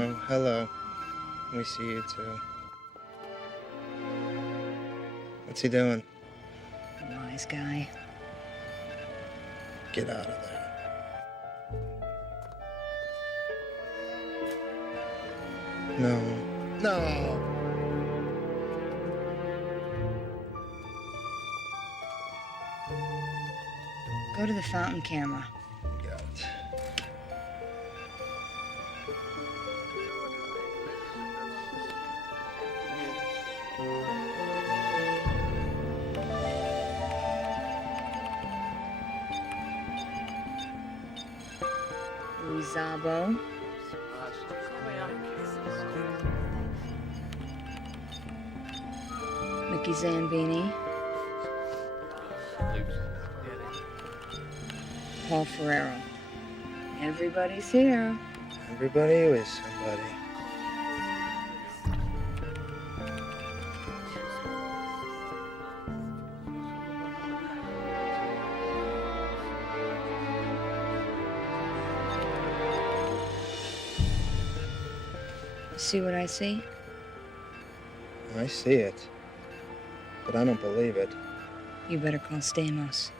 Oh, hello. We see you too. What's he doing? Wise guy. Get out of there. No. No! Go to the fountain camera. Got it. Zabo. Mickey Zambini. Paul Ferrero. Everybody's here. Everybody who is somebody. See what I see? I see it, but I don't believe it. You better call Stamos.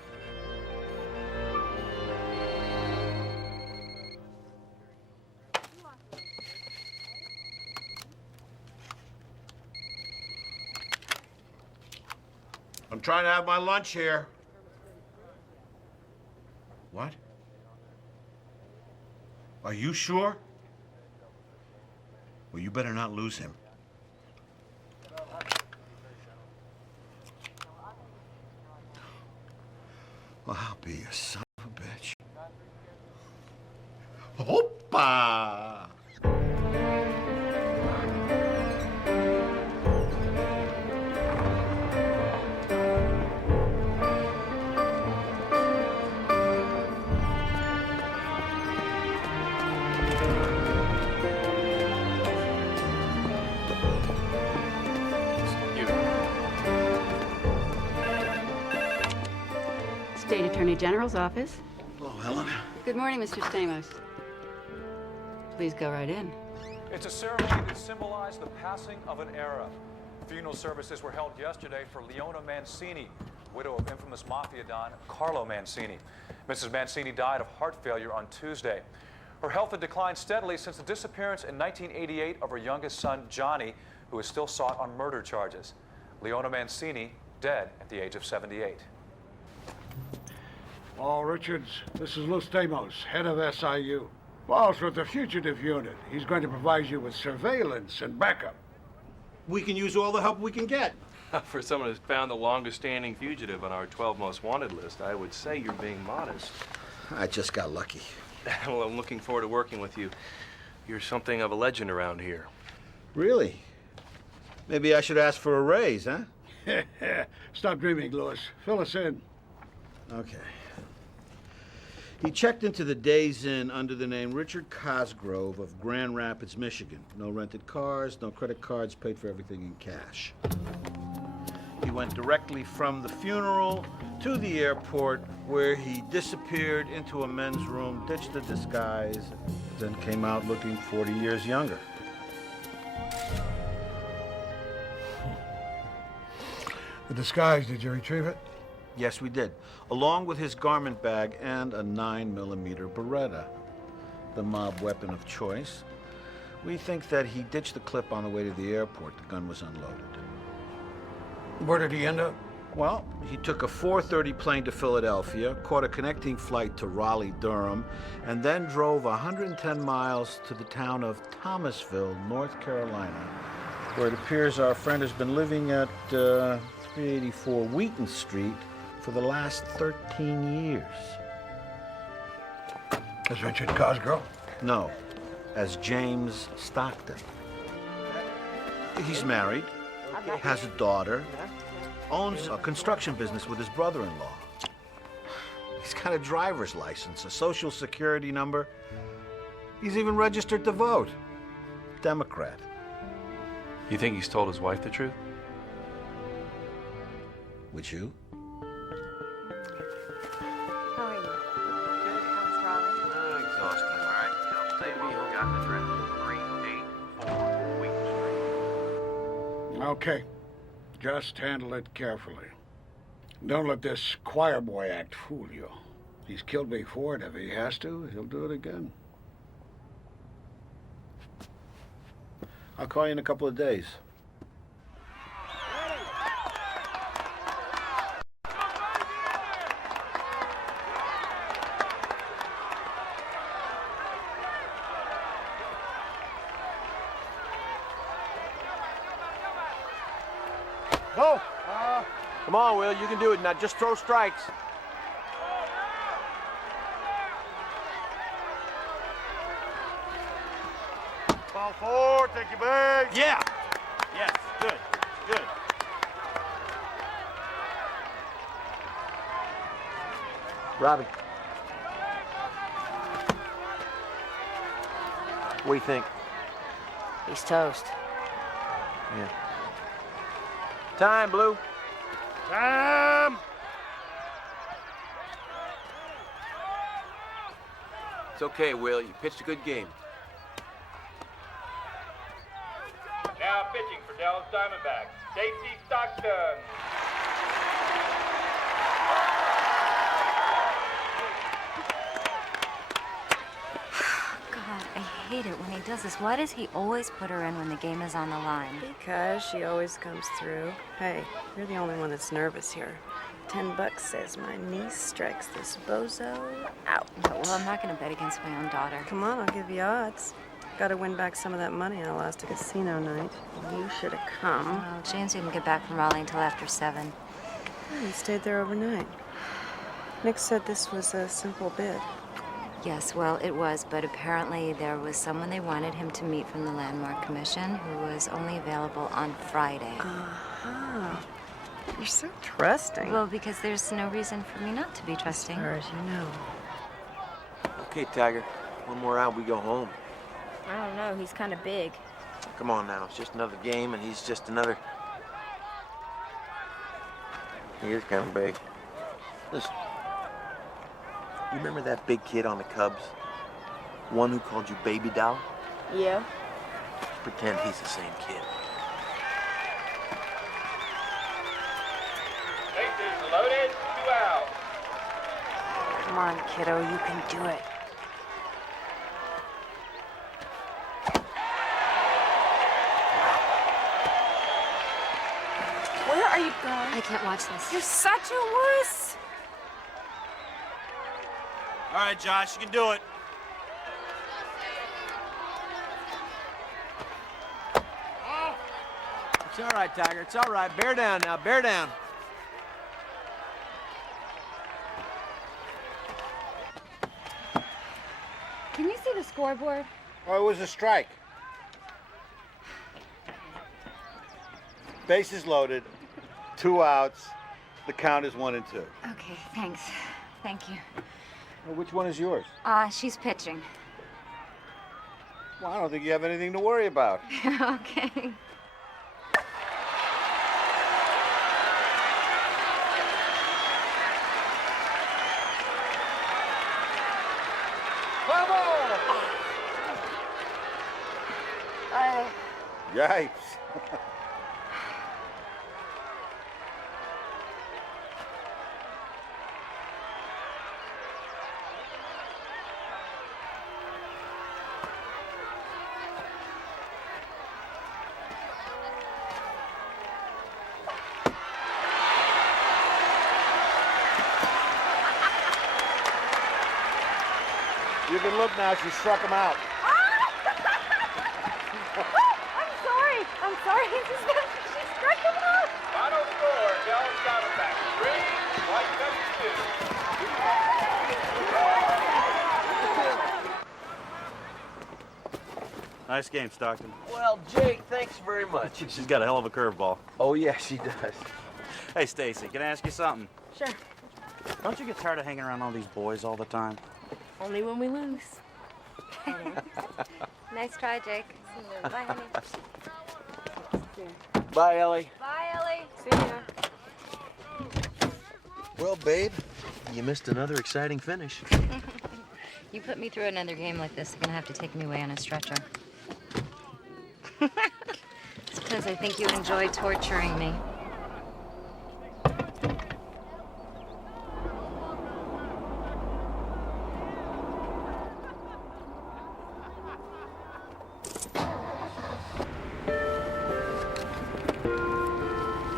I'm trying to have my lunch here. What? Are you sure? Well, you better not lose him. Well, I'll be a son of a bitch. Hoppa! State Attorney General's office. Hello, Helen. Good morning, Mr. Stamos. Please go right in. It's a ceremony that symbolized the passing of an era. Funeral services were held yesterday for Leona Mancini, widow of infamous mafia don Carlo Mancini. Mrs. Mancini died of heart failure on Tuesday. Her health had declined steadily since the disappearance in 1988 of her youngest son, Johnny, who is still sought on murder charges. Leona Mancini, dead at the age of 78. Paul Richards, this is Lou Stamos, head of SIU. Paul's with the fugitive unit. He's going to provide you with surveillance and backup. We can use all the help we can get. For someone who's found the longest-standing fugitive on our 12 most wanted list, I would say you're being modest. I just got lucky. Well, I'm looking forward to working with you. You're something of a legend around here. Really? Maybe I should ask for a raise, huh? Stop dreaming, Louis. Fill us in. Okay. He checked into the Days Inn under the name Richard Cosgrove of Grand Rapids, Michigan. No rented cars, no credit cards, paid for everything in cash. He went directly from the funeral to the airport, where he disappeared into a men's room, ditched the disguise, then came out looking 40 years younger. The disguise, did you retrieve it? Yes, we did, along with his garment bag and a 9mm Beretta, the mob weapon of choice. We think that he ditched the clip on the way to the airport. The gun was unloaded. Where did he end up? Well, he took a 4:30 plane to Philadelphia, caught a connecting flight to Raleigh-Durham, and then drove 110 miles to the town of Thomasville, North Carolina, where it appears our friend has been living at 384 Wheaton Street for the last 13 years. As Richard Cosgrove? No, as James Stockton. He's married, has a daughter, owns a construction business with his brother-in-law. He's got a driver's license, a social security number. He's even registered to vote. Democrat. You think he's told his wife the truth? Would you? How are you? How's Raleigh? Exhausting. All right, I'll stay home. Got the trip. 3, 8, Okay. Just handle it carefully. Don't let this choir boy act fool you. He's killed before, and if he has to, he'll do it again. I'll call you in a couple of days. Go! Come on, Will, you can do it. Now just throw strikes. Ball forward, take your bag. Yeah. Yes, good, good. Robbie. What do you think? He's toast. Yeah. Time, Blue. Time! It's okay, Will. You pitched a good game. Now pitching for Dallas Diamondbacks, J.C. Stockton. God, I hate it when he does this. Why does he always put her in when the game is on the line? Because she always comes through. Hey, you're the only one that's nervous here. $10 says my niece strikes this bozo out. Well, I'm not going to bet against my own daughter. Come on, I'll give you odds. Got to win back some of that money I lost at casino night. You should have come. Well, James didn't get back from Raleigh until after 7. He stayed there overnight. Nick said this was a simple bid. Yes, well, it was, but apparently there was someone they wanted him to meet from the Landmark Commission who was only available on Friday. Uh-huh. You're so trusting. Well, because there's no reason for me not to be trusting. As far as you know. Okay, Tiger. One more out, we go home. I don't know, he's kind of big. Come on now, it's just another game, and he's just another... He is kind of big. Listen, you remember that big kid on the Cubs? One who called you baby doll? Yeah. Just pretend he's the same kid. Bases loaded, 2 out. Come on, kiddo, you can do it. Where are you going? I can't watch this. You're such a wuss. All right, Josh, you can do it. It's all right, Tiger. It's all right. Bear down now. Bear down. Can you see the scoreboard? Oh, it was a strike. Bases loaded, 2 outs. The count is 1 and 2. Okay, thanks. Thank you. Well, which one is yours? She's pitching. Well, I don't think you have anything to worry about. Okay. Yipes. You can look now, she struck him out. I'm sorry. She struck him out. Final score, Dallas Diamondbacks 3, White Sox 2. Nice game, Stockton. Well, Jake, thanks very much. She's got a hell of a curveball. Oh, yeah, she does. Hey, Stacy, can I ask you something? Sure. Don't you get tired of hanging around all these boys all the time? Only when we lose. Nice try, Jake. Bye, honey. Bye, Ellie. Bye, Ellie. See ya. Well, babe, you missed another exciting finish. You put me through another game like this, they're gonna have to take me away on a stretcher. It's Because I think you enjoy torturing me.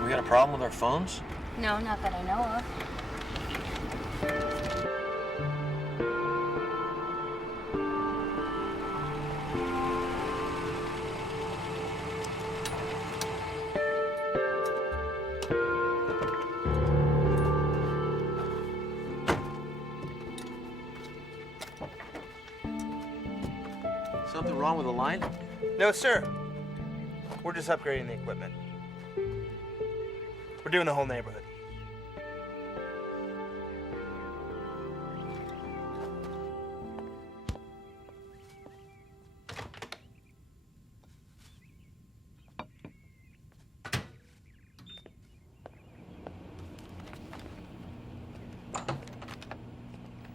We got a problem with our phones? No, not that I know of. Something wrong with the line? No, sir. We're just upgrading the equipment. We're doing the whole neighborhood.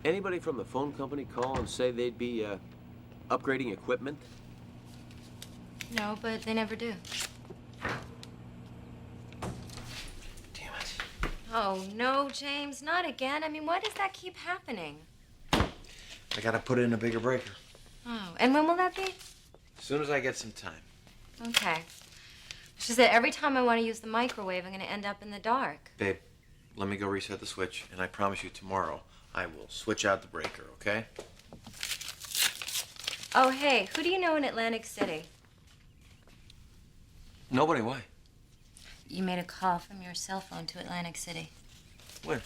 Anybody from the phone company call and say they'd be upgrading equipment? No, but they never do. Damn it. Oh, no, James, not again. I mean, why does that keep happening? I gotta put in a bigger breaker. Oh, and when will that be? As soon as I get some time. Okay. She said every time I want to use the microwave, I'm going to end up in the dark. Babe, let me go reset the switch, and I promise you tomorrow I will switch out the breaker, okay? Oh, hey, who do you know in Atlantic City? Nobody, why? You made a call from your cell phone to Atlantic City. When?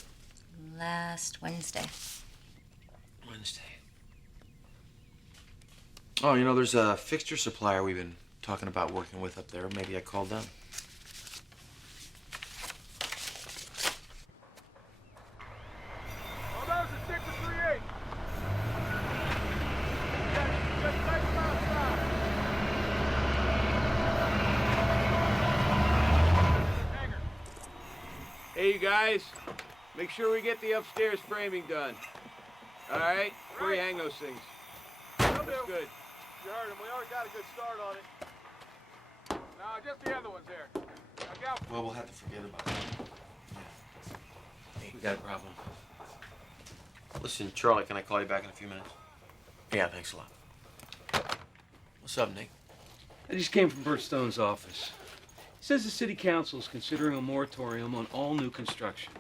Last Wednesday. Wednesday. Oh, you know, there's a fixture supplier we've been talking about working with up there. Maybe I called them. Oh, that was a 6 to 3/8. Hey, you guys. Make sure we get the upstairs framing done. All right? Before you hang those things. That's good. You heard him. We already got a good start on it. No, just the other ones there. Now go. Well, we'll have to forget about it. Hey, we got a problem. Listen, Charlie, can I call you back in a few minutes? Yeah, thanks a lot. What's up, Nick? I just came from Bert Stone's office. He says the city council is considering a moratorium on all new construction.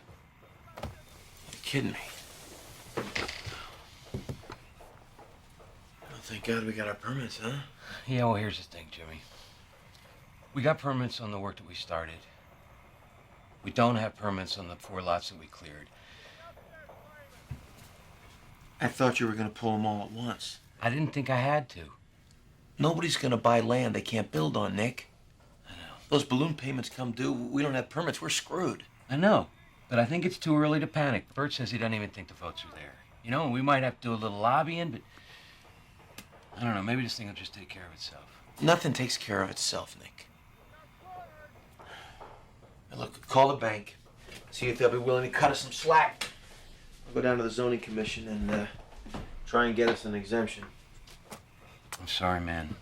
You're kidding me. Well, thank God we got our permits, huh? Yeah, well, here's the thing, Jimmy. We got permits on the work that we started. We don't have permits on the 4 lots that we cleared. I thought you were going to pull them all at once. I didn't think I had to. Nobody's going to buy land they can't build on, Nick. I know. Those balloon payments come due. We don't have permits. We're screwed. I know, but I think it's too early to panic. Bert says he doesn't even think the votes are there. You know, we might have to do a little lobbying, but I don't know, maybe this thing will just take care of itself. Nothing takes care of itself, Nick. Now look, call the bank. See if they'll be willing to cut us some slack. I'll go down to the zoning commission and try and get us an exemption. I'm sorry, man.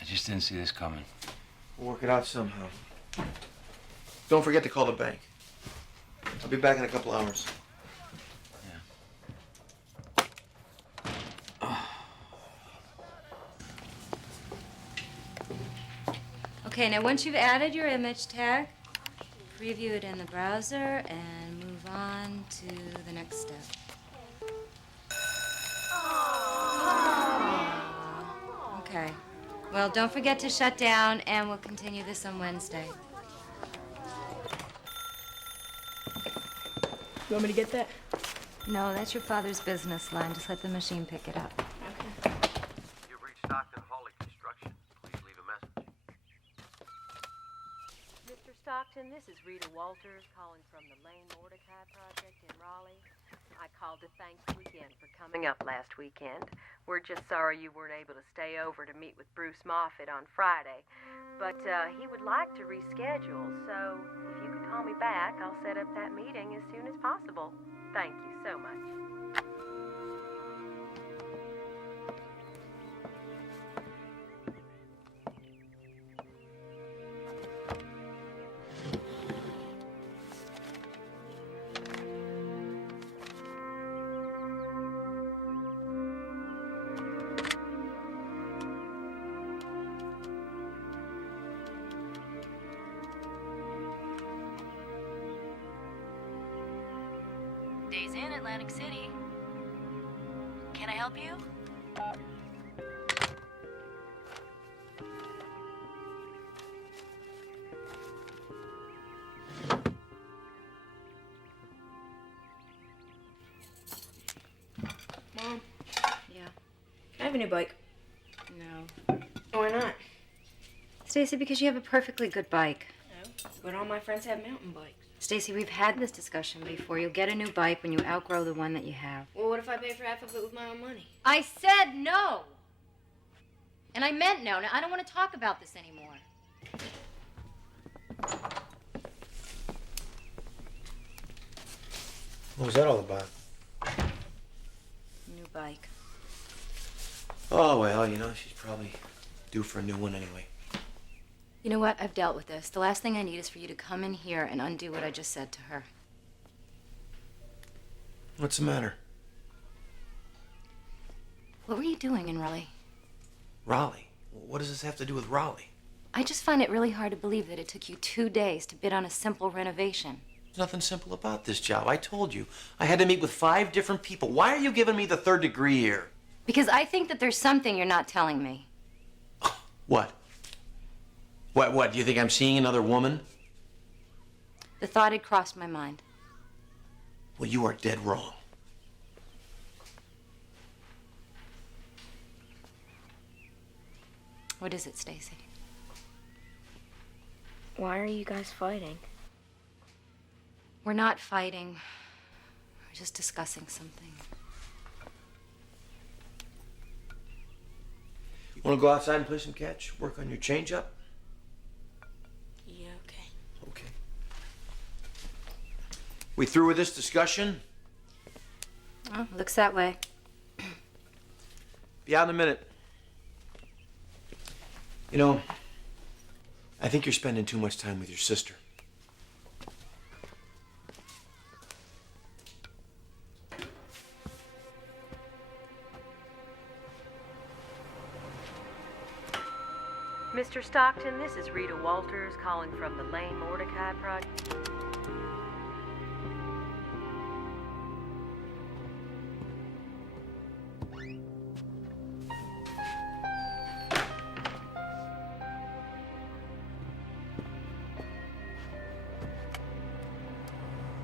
I just didn't see this coming. We'll work it out somehow. Don't forget to call the bank. I'll be back in a couple hours. Okay, now once you've added your image tag, preview it in the browser and move on to the next step. Okay. Well, don't forget to shut down, and we'll continue this on Wednesday. You want me to get that? No, that's your father's business line. Just let the machine pick it up. You've reached Stockton Hawley Construction. Please leave a message. Mr. Stockton, this is Rita Walters calling from the Lane Mordecai project in Raleigh. I called to thank you again for coming up last weekend. We're just sorry you weren't able to stay over to meet with Bruce Moffett on Friday. But he would like to reschedule, so if you could call me back, I'll set up that meeting as soon as possible. Thank you so much. Days Inn, Atlantic City. Can I help you? Mom, Yeah. can I have a new bike? No. Why not? Stacy, because you have a perfectly good bike. No, but all my friends have mountain bikes. Stacy, we've had this discussion before. You'll get a new bike when you outgrow the one that you have. Well, what if I pay for half of it with my own money? I said no! And I meant no. Now, I don't want to talk about this anymore. What was that all about? New bike. Oh, well, you know, she's probably due for a new one anyway. You know what? I've dealt with this. The last thing I need is for you to come in here and undo what I just said to her. What's the matter? What were you doing in Raleigh? Raleigh? What does this have to do with Raleigh? I just find it really hard to believe that it took you 2 days to bid on a simple renovation. There's nothing simple about this job. I told you. I had to meet with 5 different people. Why are you giving me the 3rd degree here? Because I think that there's something you're not telling me. What? What? Do you think I'm seeing another woman? The thought had crossed my mind. Well, you are dead wrong. What is it, Stacy? Why are you guys fighting? We're not fighting. We're just discussing something. You want to go outside and play some catch? Work on your change-up? Yeah, okay. Okay. We through with this discussion? Oh, looks that way. Be out in a minute. You know, I think you're spending too much time with your sister. Mr. Stockton, this is Rita Walters calling from the Lane Mordecai Project.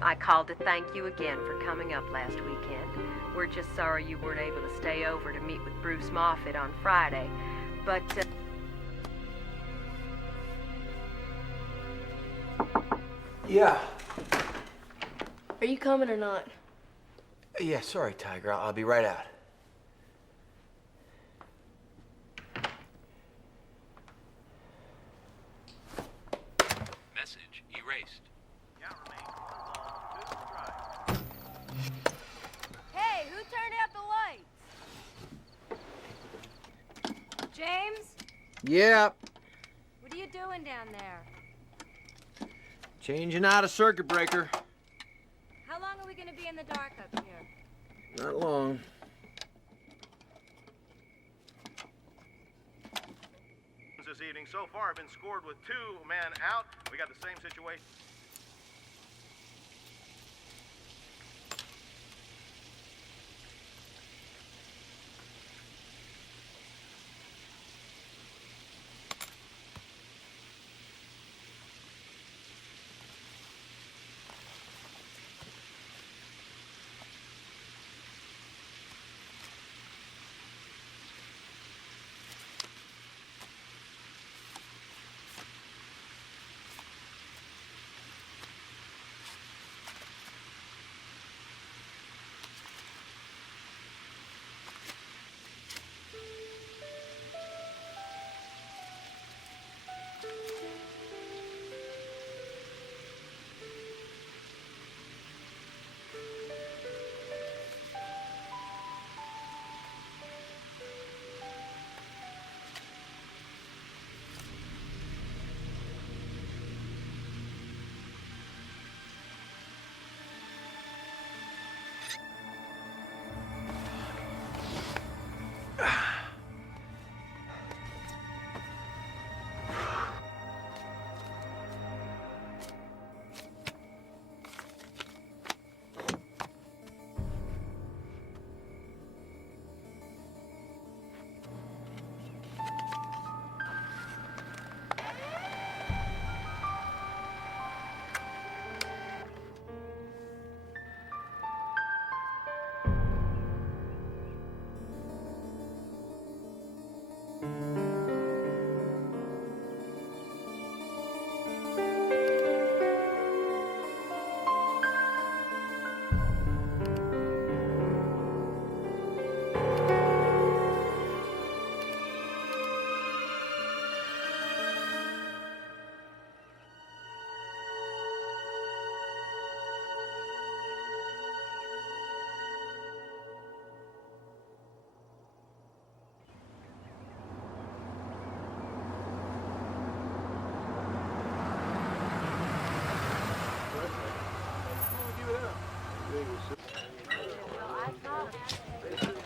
I called to thank you again for coming up last weekend. We're just sorry you weren't able to stay over to meet with Bruce Moffett on Friday, but... Yeah. Are you coming or not? Yeah, sorry, Tiger. I'll be right out. Message erased. Hey, who turned out the lights? James? Yeah, What are you doing down there? changing out a circuit breaker. How long are we going to be in the dark up here? Not long. This evening so far have been scored with 2 men out. We got the same situation.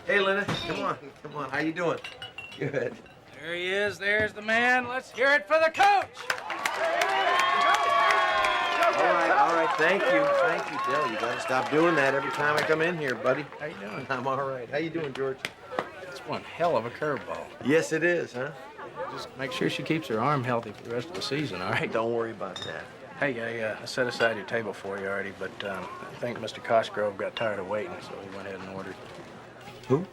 Hey, Linda, come on. How you doing? Good. There he is. There's the man. Let's hear it for the coach. All right. Thank you, Dale. You gotta stop doing that every time I come in here, buddy. How you doing? I'm all right. How you doing, George? That's one hell of a curveball. Yes, it is, huh? Just make sure she keeps her arm healthy for the rest of the season, all right? Don't worry about that. Hey, I set aside your table for you already, but I think Mr. Cosgrove got tired of waiting, so he went ahead and ordered. Who?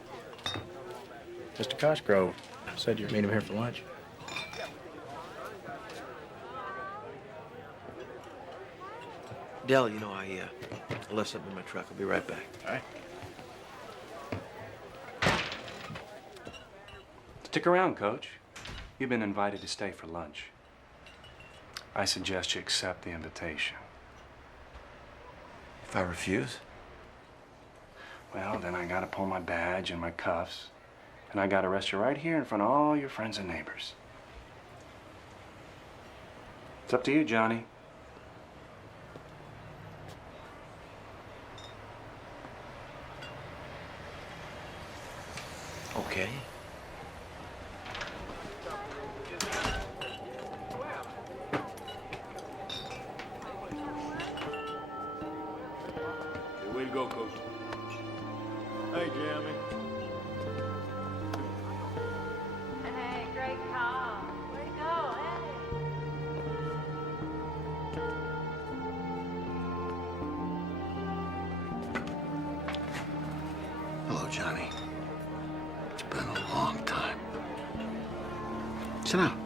Mr. Cosgrove said you'd meet him here for lunch. Dell, you know, I left something in my truck. I'll be right back. All right. Stick around, Coach. You've been invited to stay for lunch. I suggest you accept the invitation. If I refuse? Well, then I gotta pull my badge and my cuffs, and I gotta arrest you right here in front of all your friends and neighbors. It's up to you, Johnny. Okay. Way to go, Coach. Hey, Jeremy. Hey, great call. Way to go, Hello, Johnny. It's been a long time. Sit down.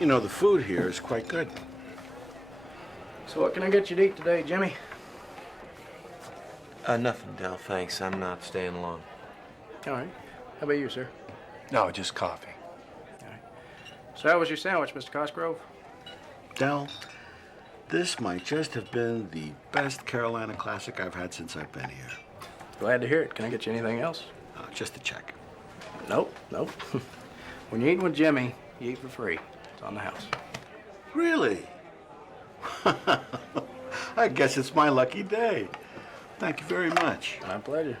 You know, the food here is quite good. So what can I get you to eat today, Jimmy? Nothing, Dell, thanks. I'm not staying long. All right. How about you, sir? No, just coffee. All right. So how was your sandwich, Mr. Cosgrove? Dell, this might just have been the best Carolina classic I've had since I've been here. Glad to hear it. Can I get you anything else? Just a check. Nope. When you're eating with Jimmy, you eat for free. It's on the house. Really? I guess it's my lucky day. Thank you very much. My pleasure.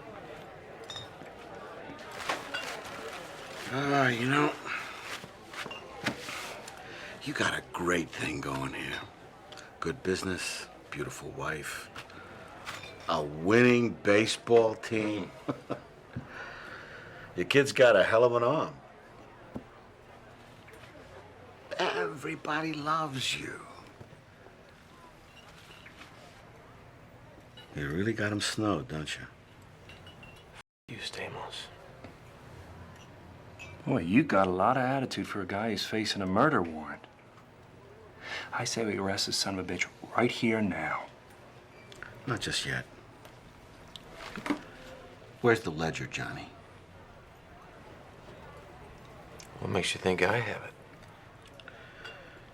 You know, you got a great thing going here. Good business, beautiful wife, a winning baseball team. Your kid's got a hell of an arm. Everybody loves you. You really got him snowed, don't you? You, Stamos. Boy, you got a lot of attitude for a guy who's facing a murder warrant. I say we arrest this son of a bitch right here now. Not just yet. Where's the ledger, Johnny? What makes you think I have it?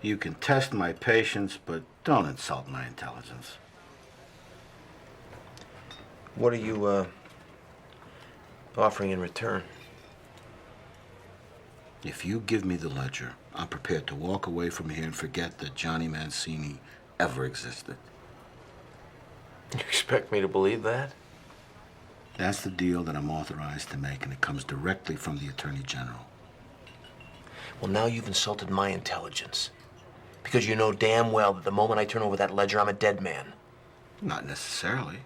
You can test my patience, but don't insult my intelligence. What are you, offering in return? If you give me the ledger, I'm prepared to walk away from here and forget that Johnny Mancini ever existed. You expect me to believe that? That's the deal that I'm authorized to make, and it comes directly from the Attorney General. Well, now you've insulted my intelligence. Because you know damn well that the moment I turn over that ledger, I'm a dead man. Not necessarily.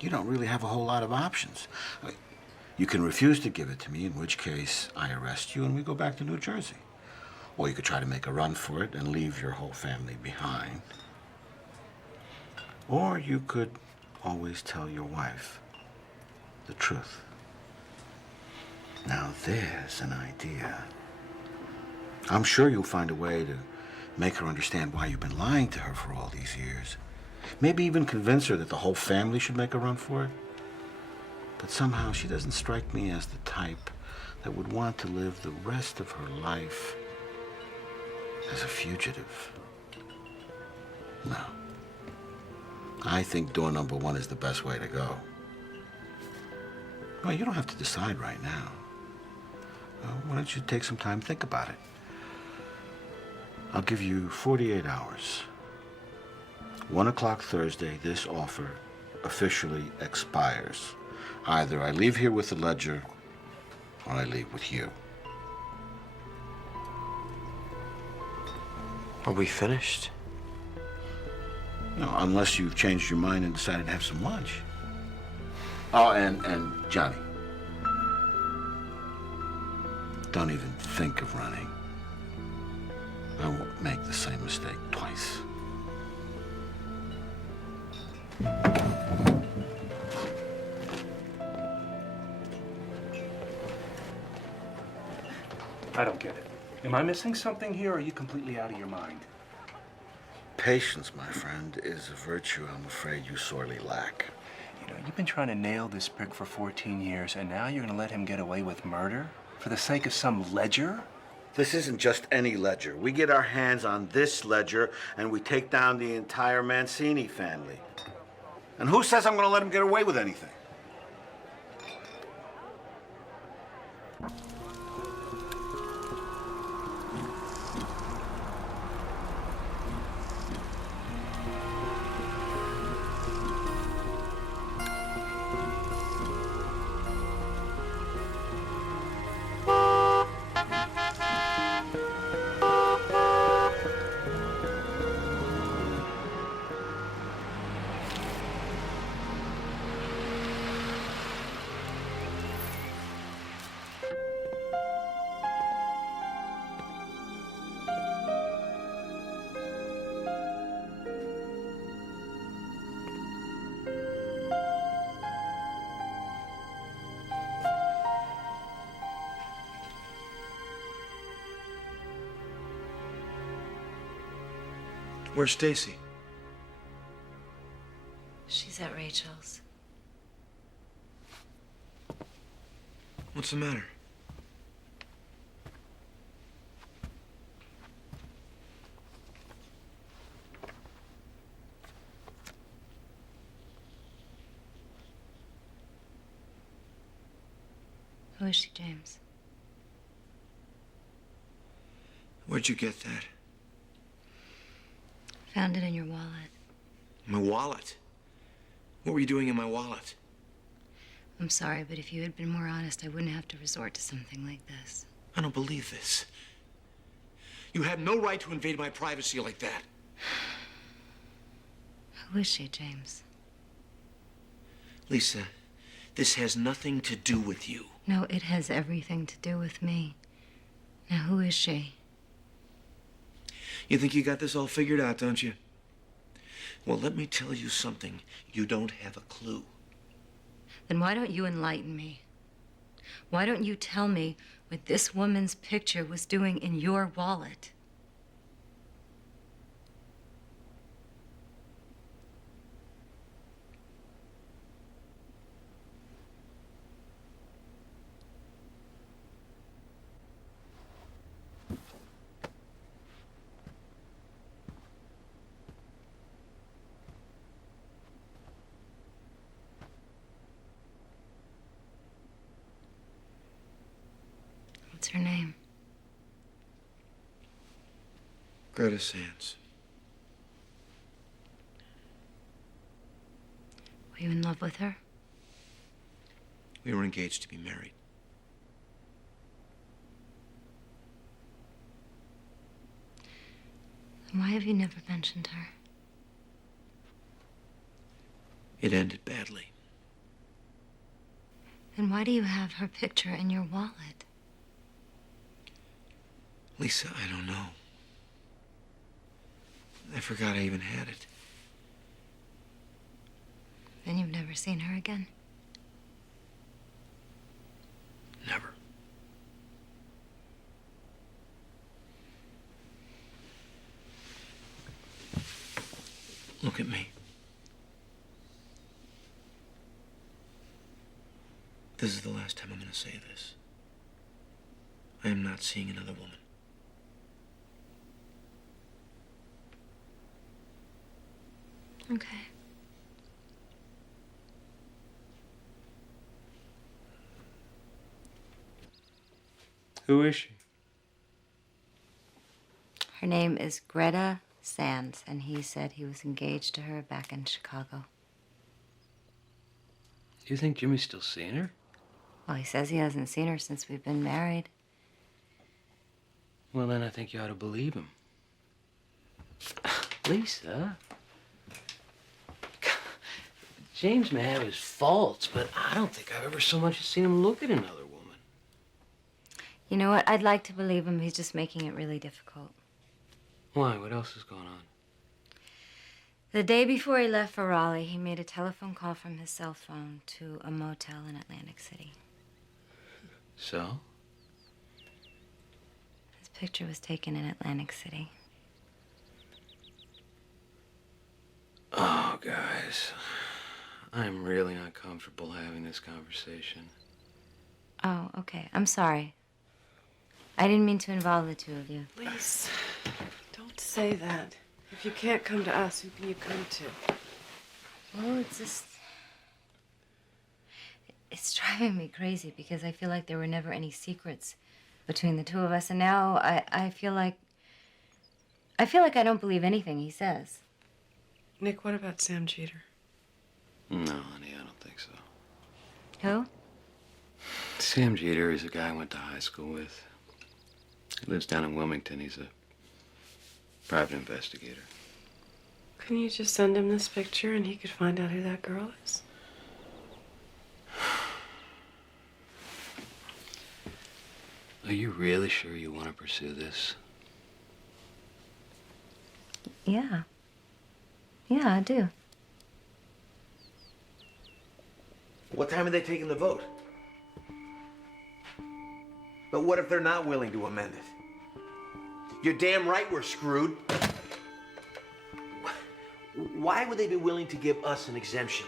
You don't really have a whole lot of options. You can refuse to give it to me, in which case I arrest you and we go back to New Jersey. Or you could try to make a run for it and leave your whole family behind. Or you could always tell your wife the truth. Now there's an idea. I'm sure you'll find a way to make her understand why you've been lying to her for all these years. Maybe even convince her that the whole family should make a run for it. But somehow she doesn't strike me as the type that would want to live the rest of her life as a fugitive. No. I think door number one is the best way to go. Well, you don't have to decide right now. Why don't you take some time to think about it? I'll give you 48 hours. 1 o'clock Thursday, this offer officially expires. Either I leave here with the ledger, or I leave with you. Are we finished? No, unless you've changed your mind and decided to have some lunch. Oh, and Johnny, don't even think of running. I won't make the same mistake twice. I don't get it. Am I missing something here, or are you completely out of your mind? Patience, my friend, is a virtue I'm afraid you sorely lack. You know, you've been trying to nail this prick for 14 years, and now you're gonna let him get away with murder? For the sake of some ledger? This isn't just any ledger. We get our hands on this ledger, and we take down the entire Mancini family. And who says I'm gonna let him get away with anything? Where's Stacy? She's at Rachel's. What's the matter? Who is she, James? Where'd you get that? Found it in your wallet. My wallet? What were you doing in my wallet? I'm sorry, but if you had been more honest, I wouldn't have to resort to something like this. I don't believe this. You have no right to invade my privacy like that. Who is she, James? Lisa, this has nothing to do with you. No, it has everything to do with me. Now, who is she? You think you got this all figured out, don't you? Well, let me tell you something. You don't have a clue. Then why don't you enlighten me? Why don't you tell me what this woman's picture was doing in your wallet? What's her name? Greta Sands. Were you in love with her? We were engaged to be married. Then why have you never mentioned her? It ended badly. Then why do you have her picture in your wallet? Lisa, I don't know. I forgot I even had it. Then you've never seen her again? Never. Look at me. This is the last time I'm going to say this. I am not seeing another woman. Okay. Who is she? Her name is Greta Sands, and he said he was engaged to her back in Chicago. Do you think Jimmy's still seeing her? Well, he says he hasn't seen her since we've been married. Well, then I think you ought to believe him. Lisa. James may have his faults, but I don't think I've ever so much as seen him look at another woman. You know what? I'd like to believe him. He's just making it really difficult. Why? What else is going on? The day before he left for Raleigh, he made a telephone call from his cell phone to a motel in Atlantic City. So? His picture was taken in Atlantic City. Oh, guys. I'm really not comfortable having this conversation. Oh, okay. I'm sorry. I didn't mean to involve the two of you. Please, don't say that. If you can't come to us, who can you come to? Well, it's just... It's driving me crazy because I feel like there were never any secrets between the two of us, and now I feel like... I don't believe anything he says. Nick, what about Sam Jeter? No, honey, I don't think so. Who? Sam Jeter is a guy I went to high school with. He lives down in Wilmington. He's a private investigator. Couldn't you just send him this picture and he could find out who that girl is? Are you really sure you want to pursue this? Yeah. Yeah, I do. What time are they taking the vote? But what if they're not willing to amend it? You're damn right we're screwed. Why would they be willing to give us an exemption?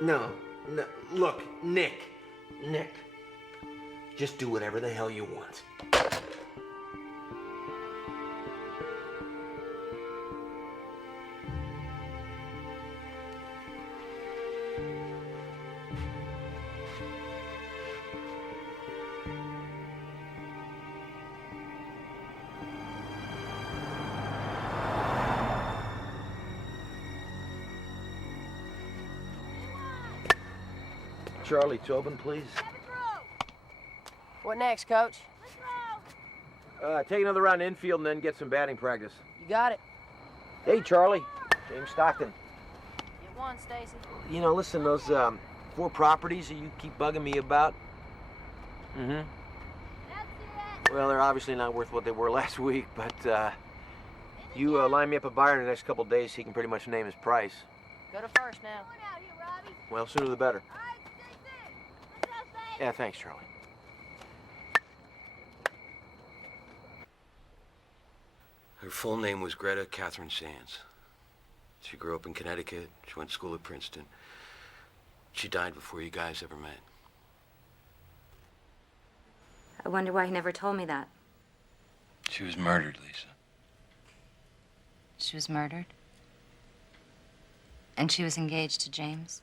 No, look, Nick, just do whatever the hell you want. Charlie Tobin, please. What next, Coach? Take another round infield and then get some batting practice. You got it. Hey, Charlie. James Stockton. Get one, Stacy. You know, listen, those 4 properties that you keep bugging me about. Mm-hmm. Well, they're obviously not worth what they were last week, but you line me up a buyer in the next couple of days, he can pretty much name his price. Go to first now. Well, sooner the better. Yeah, thanks, Charlie. Her full name was Greta Catherine Sands. She grew up in Connecticut. She went to school at Princeton. She died before you guys ever met. I wonder why he never told me that. She was murdered, Lisa. She was murdered? And she was engaged to James?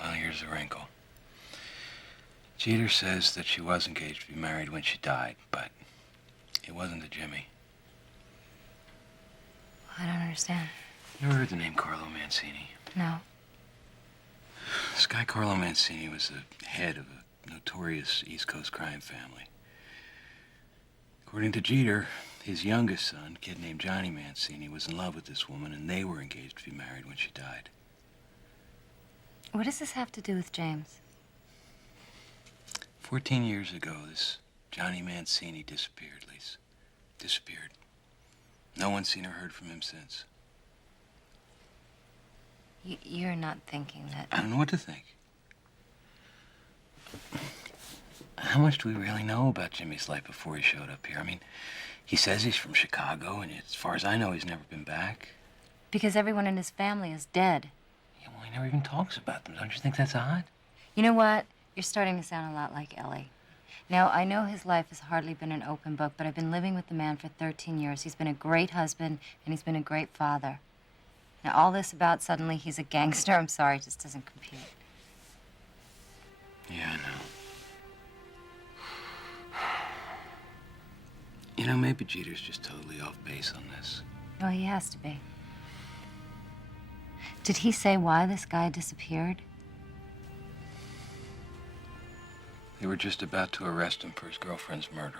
Well, here's the wrinkle. Jeter says that she was engaged to be married when she died, but it wasn't to Jimmy. I don't understand. You ever heard the name Carlo Mancini? No. This guy Carlo Mancini was the head of a notorious East Coast crime family. According to Jeter, his youngest son, a kid named Johnny Mancini, was in love with this woman, and they were engaged to be married when she died. What does this have to do with James? 14 years ago, this Johnny Mancini disappeared, Lisa. Disappeared. No one's seen or heard from him since. You're not thinking that... I don't know what to think. How much do we really know about Jimmy's life before he showed up here? I mean, he says he's from Chicago, and as far as I know, he's never been back. Because everyone in his family is dead. Yeah, well, he never even talks about them. Don't you think that's odd? You know what? You're starting to sound a lot like Ellie. Now, I know his life has hardly been an open book, but I've been living with the man for 13 years. He's been a great husband, and he's been a great father. Now, all this about suddenly he's a gangster, I'm sorry, it just doesn't compute. Yeah, I know. You know, maybe Jeter's just totally off base on this. Well, he has to be. Did he say why this guy disappeared? They were just about to arrest him for his girlfriend's murder.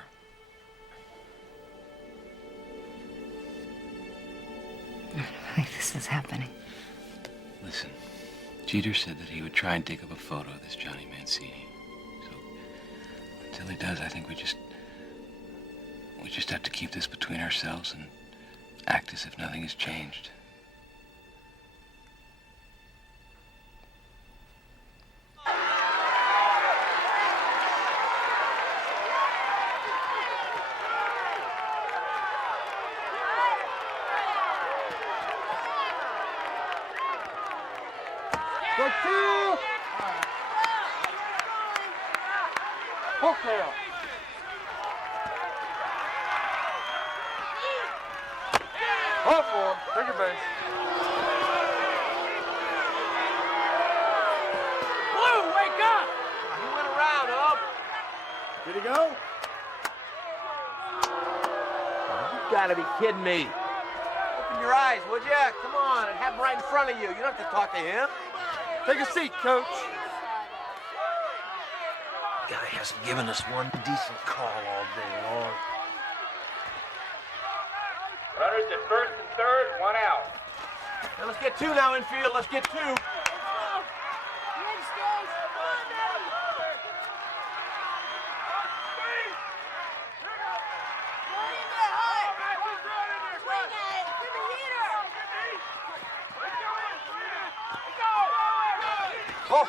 I don't think this is happening. Listen, Jeter said that he would try and dig up a photo of this Johnny Mancini. So, until he does, I think we just have to keep this between ourselves and act as if nothing has changed. Go two! Hook there. Up for him. Take your base. Blue, wake up! He went around, up. Did he go? You gotta be kidding me. Open your eyes, would you? Come on, and have him right in front of you. You don't have to talk to him. Take a seat, coach. Guy hasn't given us one decent call all day long. Runners at first and third, one out. Now let's get two now infield. Let's get two. Oh.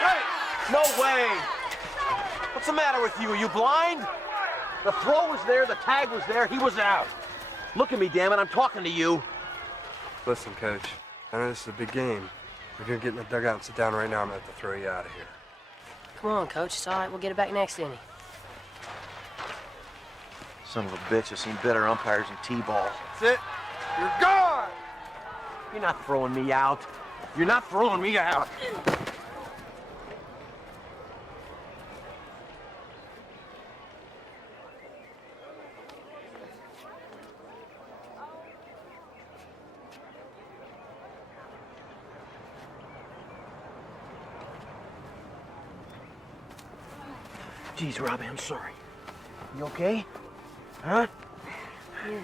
Hey, no way. What's the matter with you? Are you blind? The throw was there, the tag was there, he was out. Look at me, damn it, I'm talking to you. Listen, Coach, I know this is a big game. If you're gonna get in the dugout and sit down right now, I'm gonna have to throw you out of here. Come on, Coach. It's all right. We'll get it back next inning. Son of a bitch, I've seen better umpires than T-ball. That's it. You're gone! You're not throwing me out. You're not throwing me out. Geez, Robbie, I'm sorry. You okay? Huh? Yeah.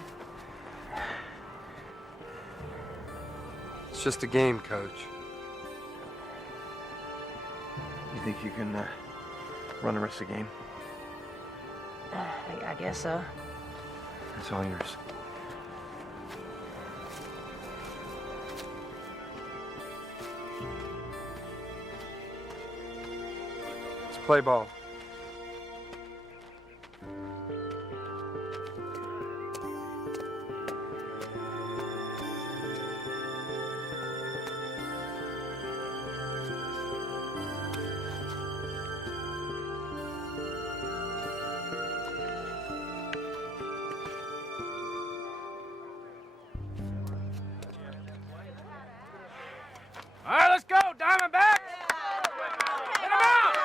It's just a game, Coach. You think you can run the rest of the game? I guess so. It's all yours. Let's play ball. All right, let's go, Diamondback! Get him out!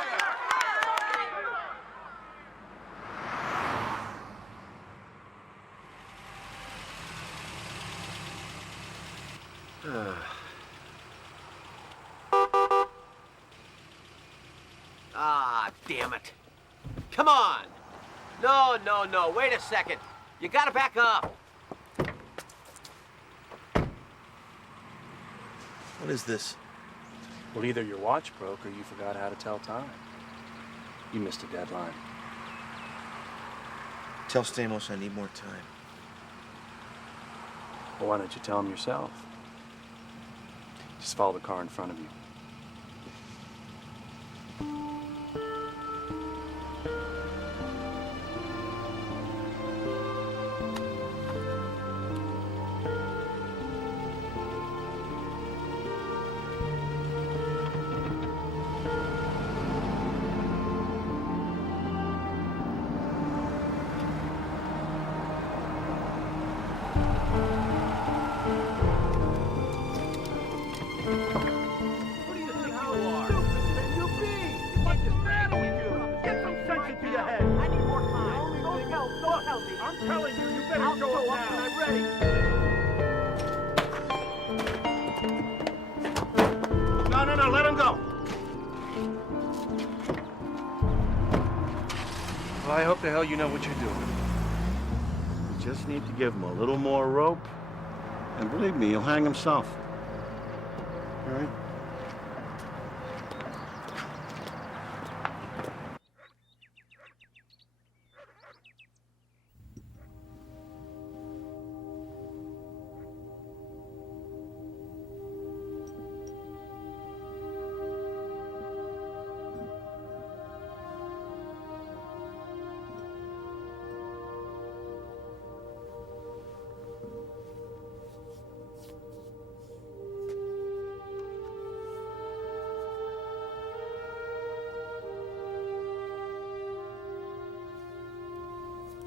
Ah, damn it. Come on. No, no, no. Wait a second. You gotta back up. What is this? Well, either your watch broke or you forgot how to tell time. You missed a deadline. Tell Stamos I need more time. Well, why don't you tell him yourself? Just follow the car in front of you. ready. No, let him go. Well, I hope the hell you know what you're doing. We just need to give him a little more rope. And believe me, he'll hang himself. All right?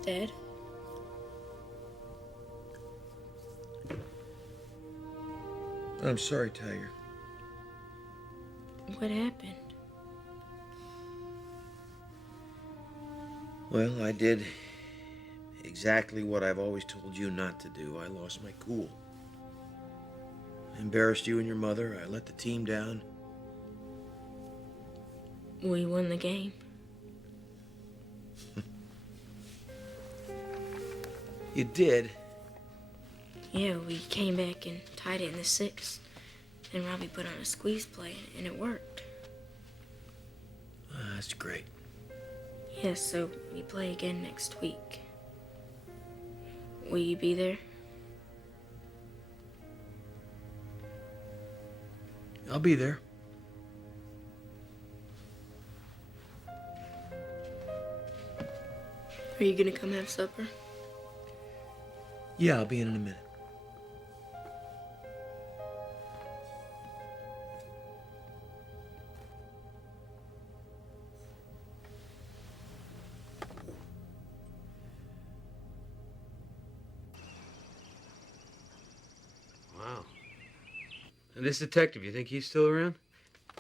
Dad? I'm sorry, Tiger. What happened? Well, I did exactly what I've always told you not to do. I lost my cool. I embarrassed you and your mother. I let the team down. We won the game. You did? Yeah, we came back and tied it in the sixth. And Robbie put on a squeeze play, and it worked. That's great. Yeah, so we play again next week. Will you be there? I'll be there. Are you gonna come have supper? Yeah, I'll be in a minute. Wow. And this detective, you think he's still around?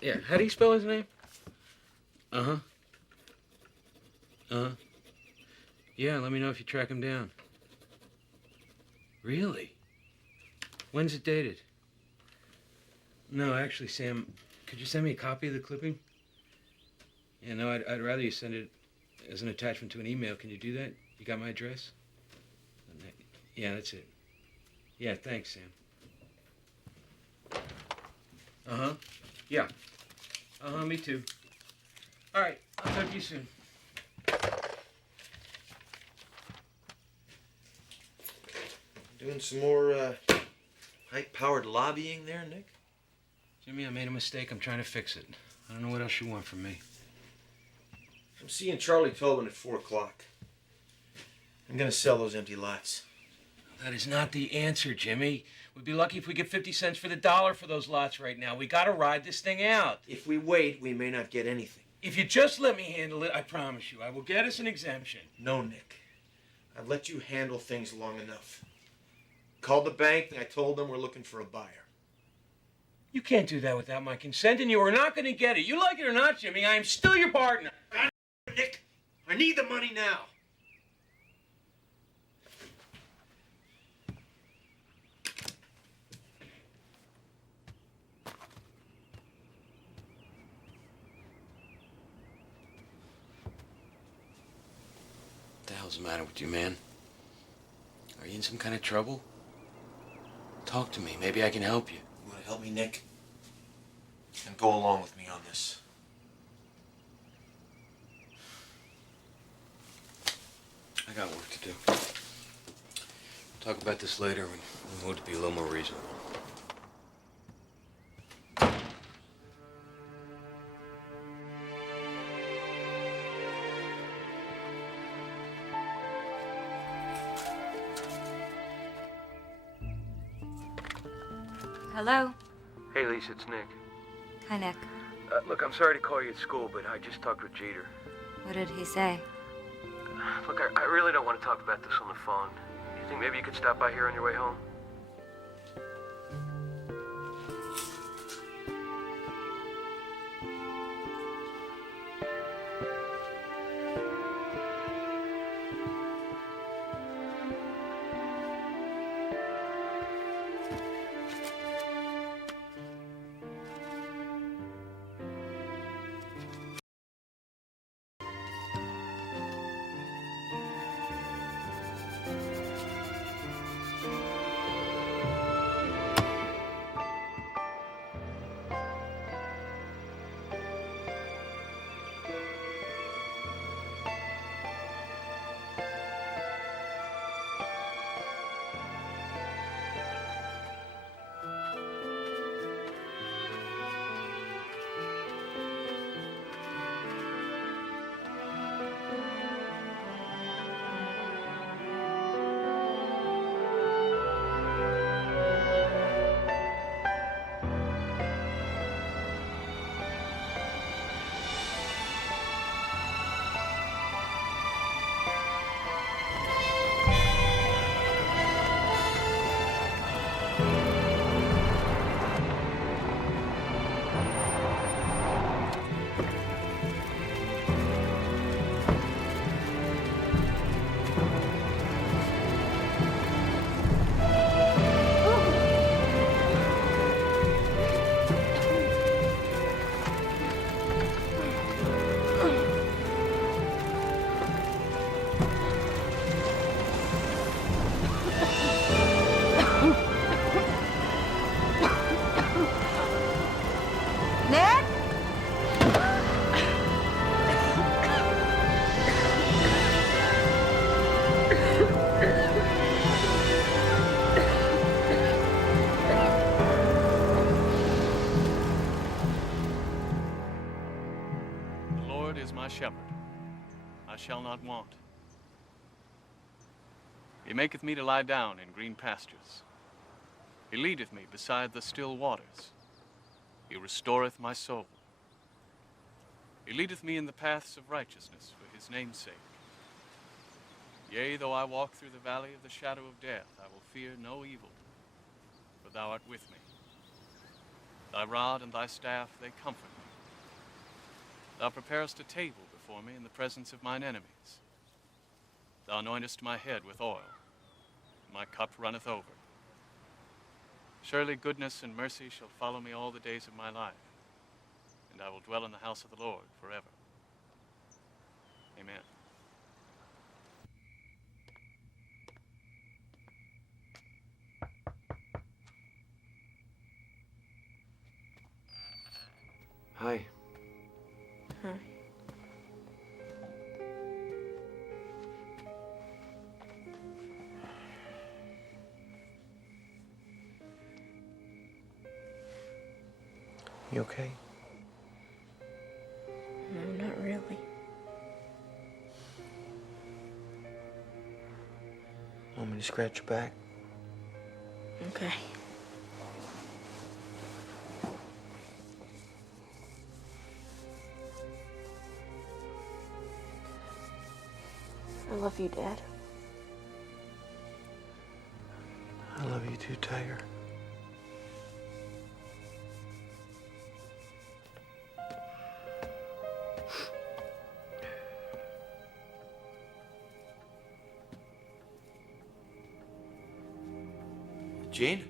Yeah, how do you spell his name? Uh-huh. Uh-huh. Yeah, let me know if you track him down. Really? When's it dated? No, actually, Sam, could you send me a copy of the clipping? Yeah, no, I'd rather you send it as an attachment to an email. Can you do that? You got my address? Yeah, that's it. Yeah, thanks, Sam. Uh-huh. Yeah. Uh-huh, me too. All right, I'll talk to you soon. Doing some more high-powered lobbying there, Nick? Jimmy, I made a mistake. I'm trying to fix it. I don't know what else you want from me. I'm seeing Charlie Tobin at 4 o'clock. I'm gonna sell those empty lots. That is not the answer, Jimmy. We'd be lucky if we get 50 cents for the dollar for those lots right now. We gotta ride this thing out. If we wait, we may not get anything. If you just let me handle it, I promise you, I will get us an exemption. No, Nick. I've let you handle things long enough. Called the bank, and I told them we're looking for a buyer. You can't do that without my consent, and you are not going to get it. You like it or not, Jimmy, I am still your partner. Nick, I need the money now. What the hell's the matter with you, man? Are you in some kind of trouble? Talk to me. Maybe I can help you. You want to help me, Nick? And go along with me on this. I got work to do. Talk about this later when we want to be a little more reasonable. Hello? Hey, Lisa, it's Nick. Hi, Nick. Look, I'm sorry to call you at school, but I just talked with Jeter. What did he say? Look, I really don't want to talk about this on the phone. You think maybe you could stop by here on your way home? Lord is my shepherd. I shall not want. He maketh me to lie down in green pastures. He leadeth me beside the still waters. He restoreth my soul. He leadeth me in the paths of righteousness for his name's sake. Yea, though I walk through the valley of the shadow of death, I will fear no evil, for thou art with me. Thy rod and thy staff, they comfort me. Thou preparest a table before me in the presence of mine enemies. Thou anointest my head with oil, and my cup runneth over. Surely goodness and mercy shall follow me all the days of my life, and I will dwell in the house of the Lord forever. Amen. Hi. Huh. You okay? No, not really. Want me to scratch your back? Okay. I love you, Dad. I love you too, Tiger. Gene?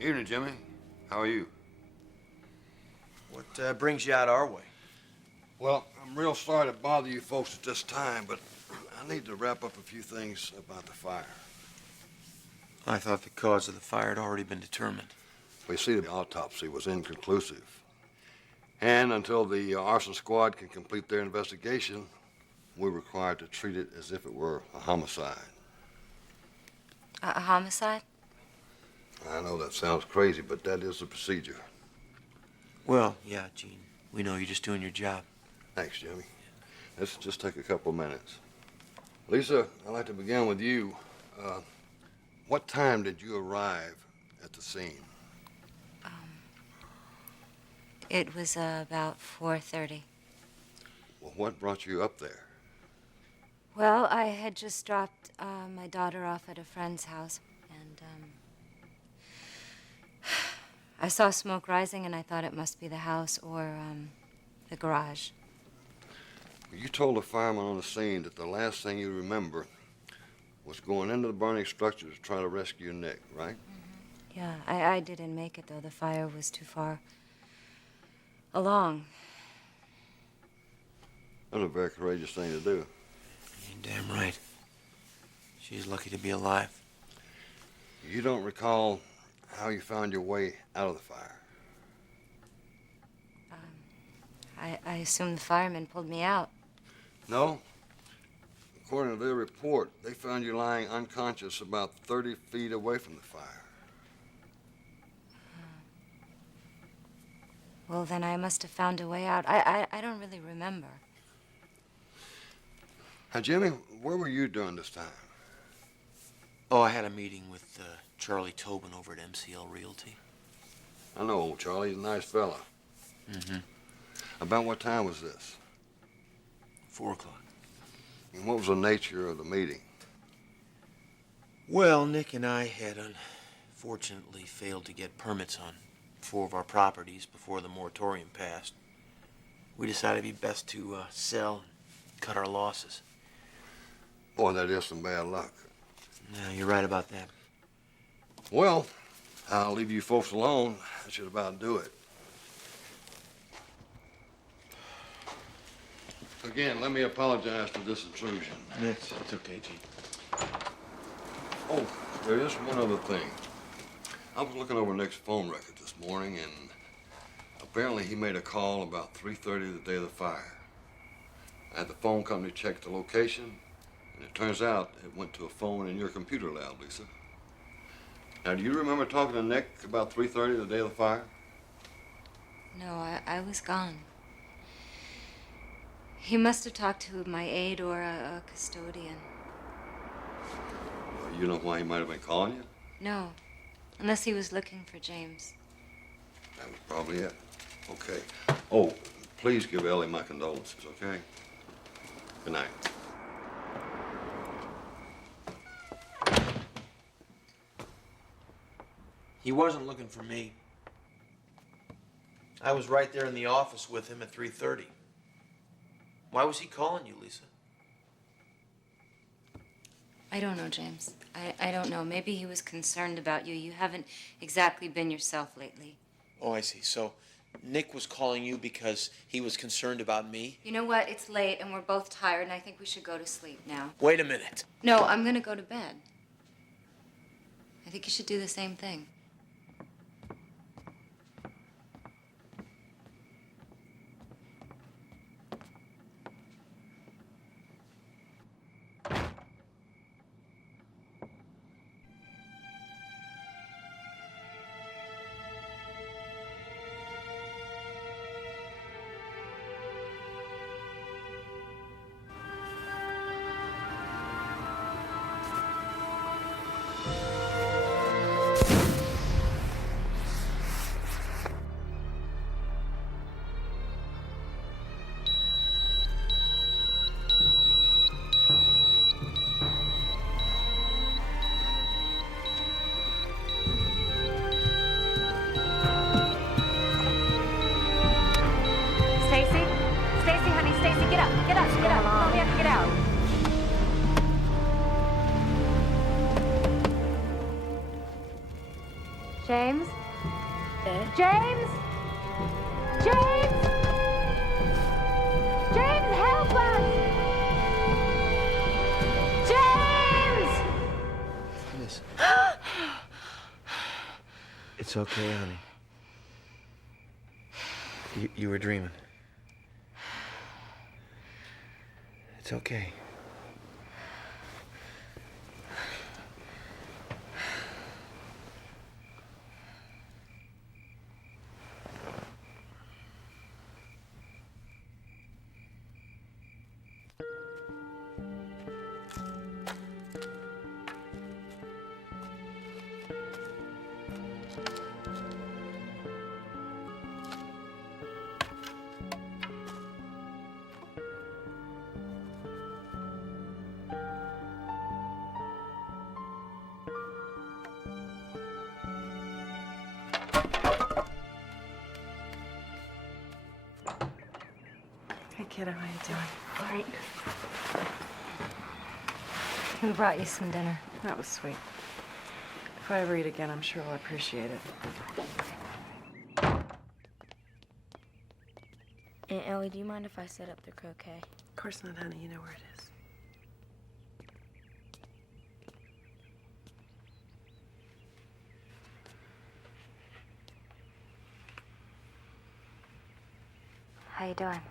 Evening, Jimmy. How are you? What brings you out our way? Well, I'm real sorry to bother you folks at this time, but I need to wrap up a few things about the fire. I thought the cause of the fire had already been determined. We see the autopsy was inconclusive. And until the arson squad can complete their investigation, we're required to treat it as if it were a homicide. A homicide? I know that sounds crazy, but that is the procedure. Well, yeah, Gene. We know you're just doing your job. Thanks, Jimmy. Let's just take a couple of minutes. Lisa, I'd like to begin with you. What time did you arrive at the scene? It was about 4:30. Well, what brought you up there? Well, I had just dropped my daughter off at a friend's house, and I saw smoke rising, and I thought it must be the house or the garage. You told the fireman on the scene that the last thing you remember was going into the burning structure to try to rescue Nick, right? Yeah, I didn't make it, though. The fire was too far along. That's a very courageous thing to do. You're damn right. She's lucky to be alive. You don't recall how you found your way out of the fire? I assume the firemen pulled me out. No. According to their report, they found you lying unconscious about 30 feet away from the fire. Well, then I must have found a way out. I don't really remember. Now, Jimmy, where were you during this time? Oh, I had a meeting with Charlie Tobin over at MCL Realty. I know old Charlie. He's a nice fella. Mm-hmm. About what time was this? 4 o'clock. And what was the nature of the meeting? Well, Nick and I had unfortunately failed to get permits on 4 of our properties before the moratorium passed. We decided it'd be best to sell and cut our losses. Boy, that is some bad luck. Yeah, you're right about that. Well, I'll leave you folks alone. That should about do it. Again, let me apologize for this intrusion. It's okay, Gene. Oh, there is one other thing. I was looking over Nick's phone record this morning, and apparently he made a call about 3:30 the day of the fire. I had the phone company check the location, and it turns out it went to a phone in your computer lab, Lisa. Now, do you remember talking to Nick about 3:30 the day of the fire? No, I was gone. He must have talked to my aide or a custodian. You know why he might have been calling you? No, unless he was looking for James. That was probably it. Okay. Oh, please give Ellie my condolences, okay? Good night. He wasn't looking for me. I was right there in the office with him at 3:30. Why was he calling you, Lisa? I don't know, James. I don't know. Maybe he was concerned about you. You haven't exactly been yourself lately. Oh, I see. So Nick was calling you because he was concerned about me? You know what? It's late and we're both tired and I think we should go to sleep now. Wait a minute. No, I'm gonna go to bed. I think you should do the same thing. Stacy, honey, Stacy, get up. Get up. Get up. Tell me I can get out. James? James? James? James, help us! James! Listen. It's okay, honey. You were dreaming. It's okay. Hey, kiddo, how you doing? All right. Who brought you some dinner? That was sweet. If I ever eat again, I'm sure we'll appreciate it. Aunt Ellie, do you mind if I set up the croquet? Of course not, honey. You know where it is. How you doing?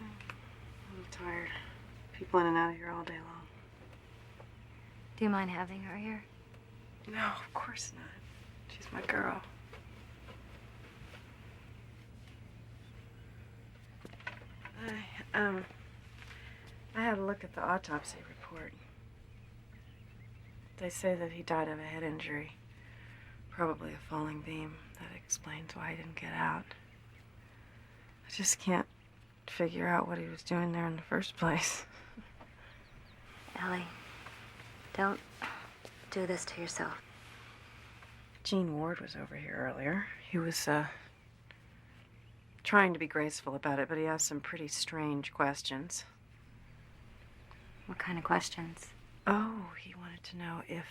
I'm tired. People in and out of here all day long. Do you mind having her here? No, of course not. She's my girl. I had a look at the autopsy report. They say that he died of a head injury, probably a falling beam. That explains why he didn't get out. I just can't figure out what he was doing there in the first place. Ellie, don't do this to yourself. Gene Ward was over here earlier. He was, trying to be graceful about it, but he asked some pretty strange questions. What kind of questions? Oh, he wanted to know if,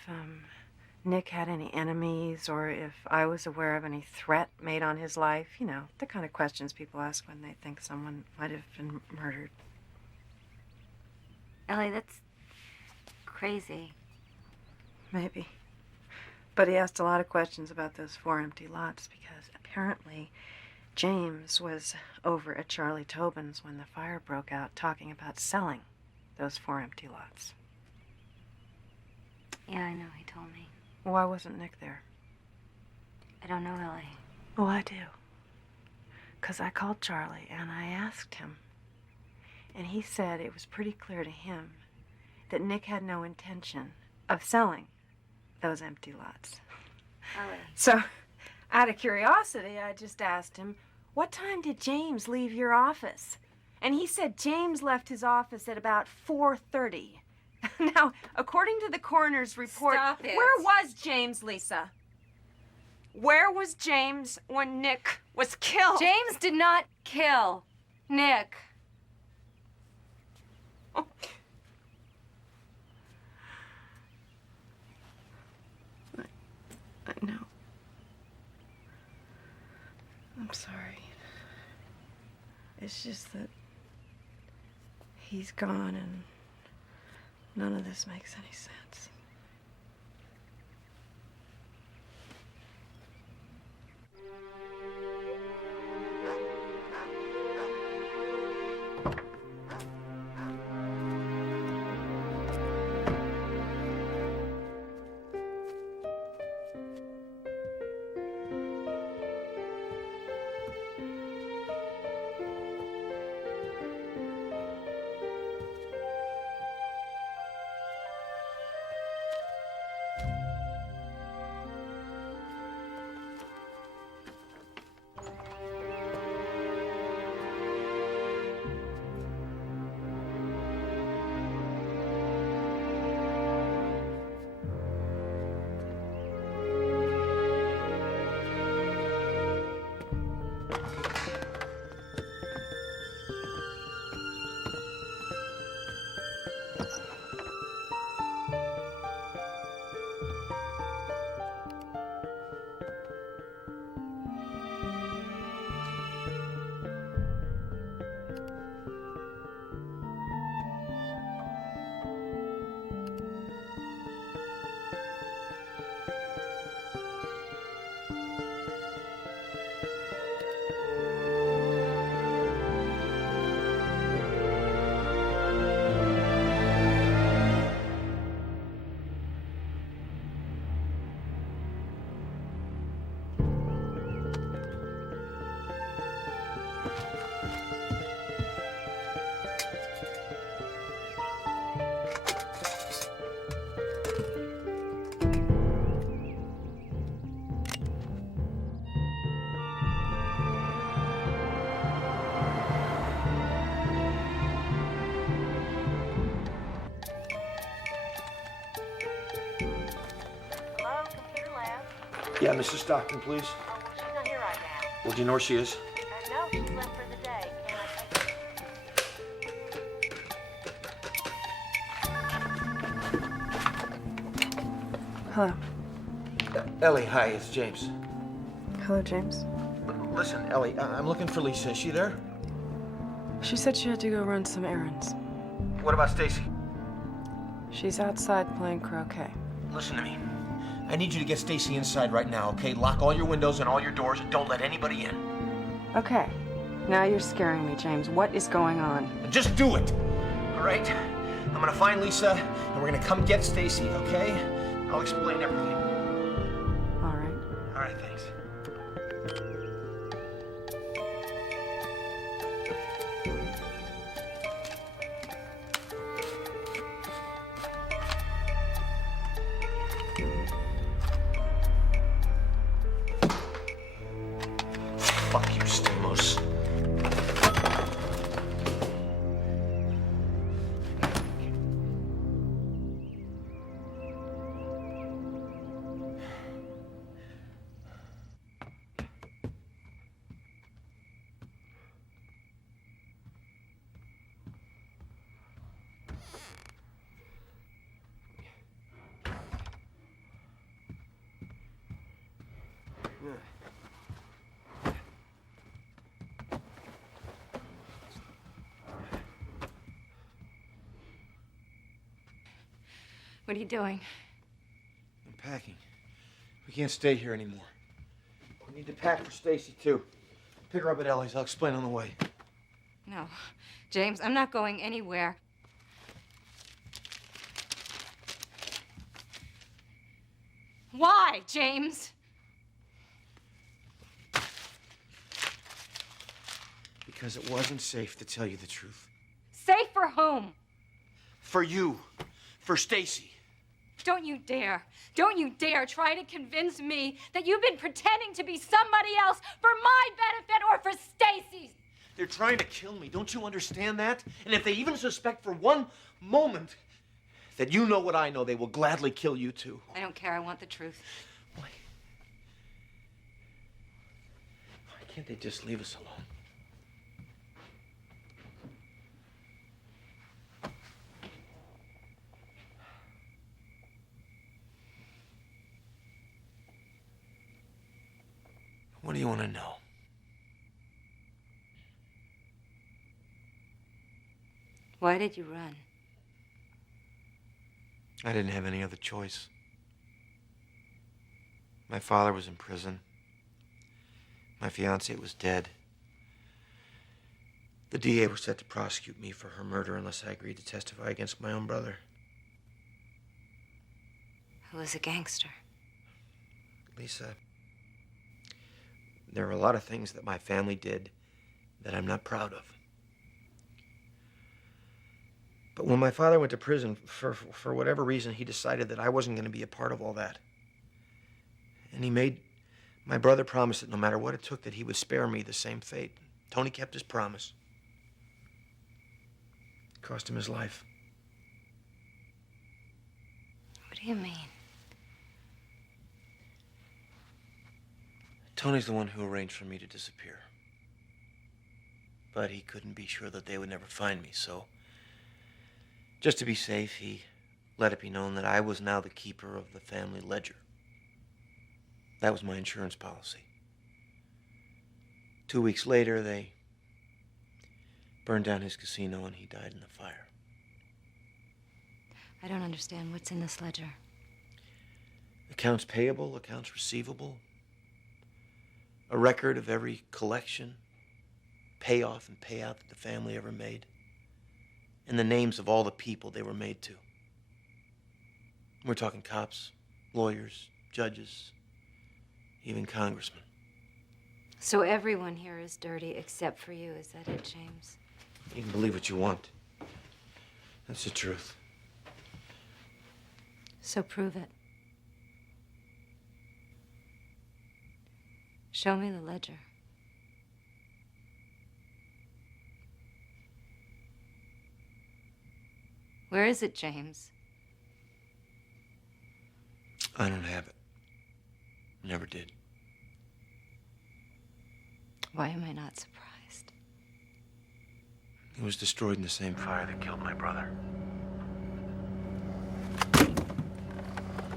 Nick had any enemies or if I was aware of any threat made on his life. You know, the kind of questions people ask when they think someone might have been murdered. Ellie, that's crazy. Maybe. But he asked a lot of questions about those 4 empty lots because apparently James was over at Charlie Tobin's when the fire broke out talking about selling those 4 empty lots. Yeah, I know, he told me. Why wasn't Nick there? I don't know, Ellie. Oh, I do. Because I called Charlie and I asked him. And he said it was pretty clear to him that Nick had no intention of selling those empty lots. So, out of curiosity, I just asked him, what time did James leave your office? And he said James left his office at about 4:30. Now, according to the coroner's report... Stop it. Where was James, Lisa? Where was James when Nick was killed? James did not kill Nick. Oh. I know. I'm sorry. It's just that he's gone and none of this makes any sense. Yeah, Mrs. Stockton, please. Oh, well, she's not here right now. Well, do you know where she is? No, she's left for the day. Can I take Hello. Ellie, hi, it's James. Hello, James. Listen, Ellie, I'm looking for Lisa. Is she there? She said she had to go run some errands. What about Stacy? She's outside playing croquet. Listen to me. I need you to get Stacy inside right now, okay? Lock all your windows and all your doors and don't let anybody in. Okay. Now you're scaring me, James. What is going on? Just do it, all right? I'm gonna find Lisa and we're gonna come get Stacy, okay? I'll explain everything. All right. All right, thanks. Fuck you, Stamos. What are you doing? I'm packing. We can't stay here anymore. We need to pack for Stacy, too. Pick her up at Ellie's. I'll explain on the way. No. James, I'm not going anywhere. Why, James? Because it wasn't safe to tell you the truth. Safe for whom? For you. For Stacy. Don't you dare try to convince me that you've been pretending to be somebody else for my benefit or for Stacy's. They're trying to kill me. Don't you understand that? And if they even suspect for one moment that you know what I know, they will gladly kill you too. I don't care. I want the truth. Why can't they just leave us alone? What do you want to know? Why did you run? I didn't have any other choice. My father was in prison. My fiancée was dead. The DA was set to prosecute me for her murder unless I agreed to testify against my own brother. Who was a gangster? Lisa, there are a lot of things that my family did that I'm not proud of. But when my father went to prison, for whatever reason, he decided that I wasn't going to be a part of all that. And he made my brother promise that no matter what it took, that he would spare me the same fate. Tony kept his promise. It cost him his life. What do you mean? Tony's the one who arranged for me to disappear. But he couldn't be sure that they would never find me, so just to be safe, he let it be known that I was now the keeper of the family ledger. That was my insurance policy. 2 weeks later, they burned down his casino and he died in the fire. I don't understand. What's in this ledger? Accounts payable, accounts receivable, a record of every collection, payoff and payout that the family ever made, and the names of all the people they were made to. We're talking cops, lawyers, judges, even congressmen. So everyone here is dirty except for you. Is that it, James? You can believe what you want. That's the truth. So prove it. Show me the ledger. Where is it, James? I don't have it. Never did. Why am I not surprised? It was destroyed in the same fire that killed my brother.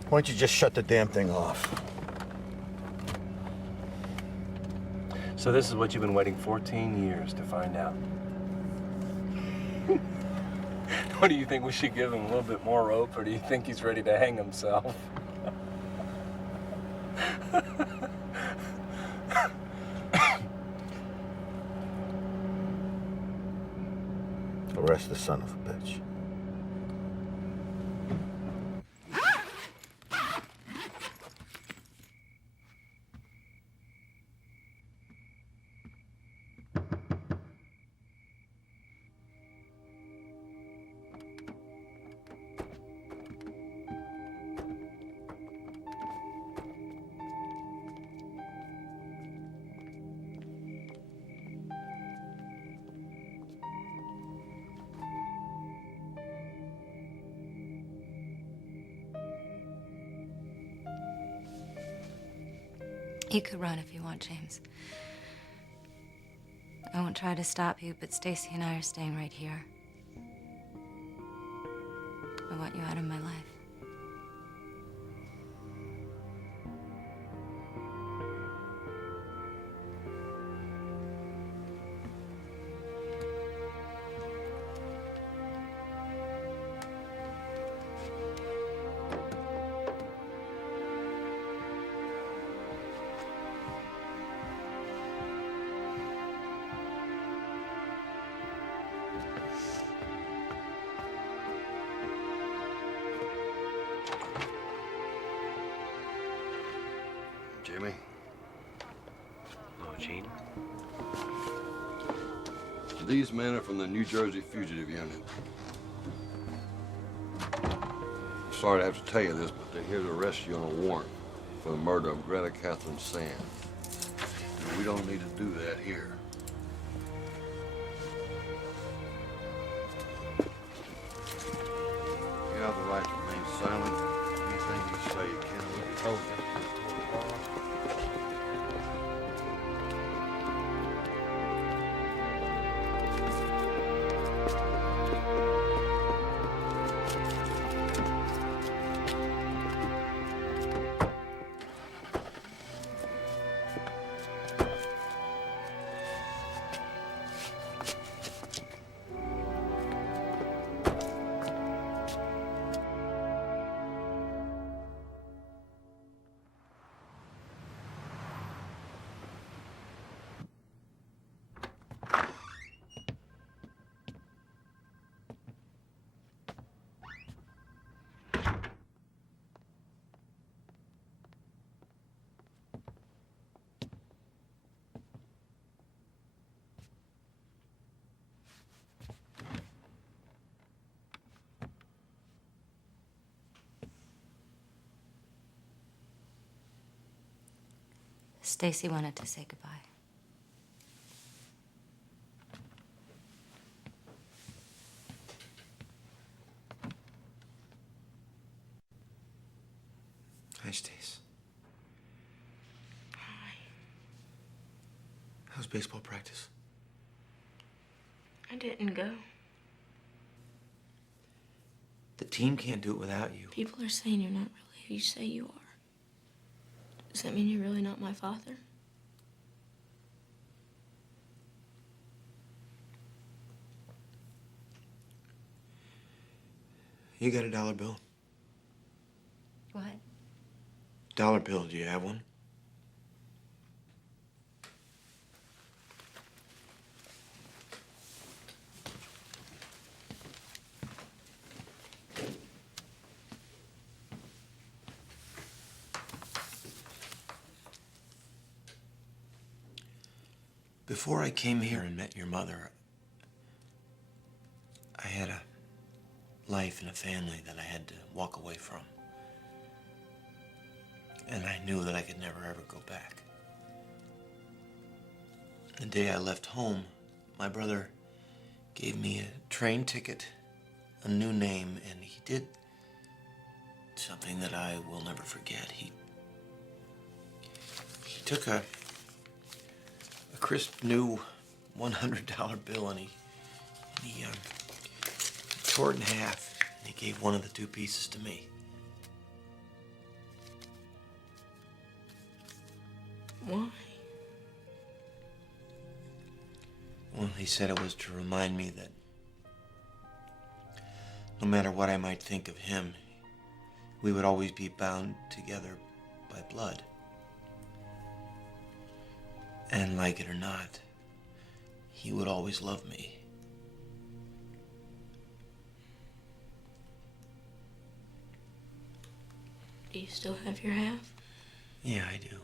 Why don't you just shut the damn thing off? So this is what you've been waiting 14 years to find out. What do you think, we should give him a little bit more rope, or do you think he's ready to hang himself? Arrest the son of a bitch. You could run if you want, James. I won't try to stop you, but Stacy and I are staying right here. I want you out of my life. Jimmy? Oh, Gene? These men are from the New Jersey Fugitive Unit. I'm sorry to have to tell you this, but they're here to arrest you on a warrant for the murder of Greta Catherine Sand. And we don't need to do that here. You have the right to remain silent. Anything you say, you can't look at hold you. Stacy wanted to say goodbye. Hi, Stace. Hi. How's baseball practice? I didn't go. The team can't do it without you. People are saying you're not really who you say you are. Does that mean you're really not my father? You got a dollar bill? What? Dollar bill, do you have one? Before I came here and met your mother, I had a life and a family that I had to walk away from. And I knew that I could never ever go back. The day I left home, my brother gave me a train ticket, a new name, and he did something that I will never forget. He took a crisp new $100 bill and he tore it in half and he gave one of the two pieces to me. Why? Well, he said it was to remind me that no matter what I might think of him, we would always be bound together by blood. And like it or not, he would always love me. Do you still have your half? Yeah, I do.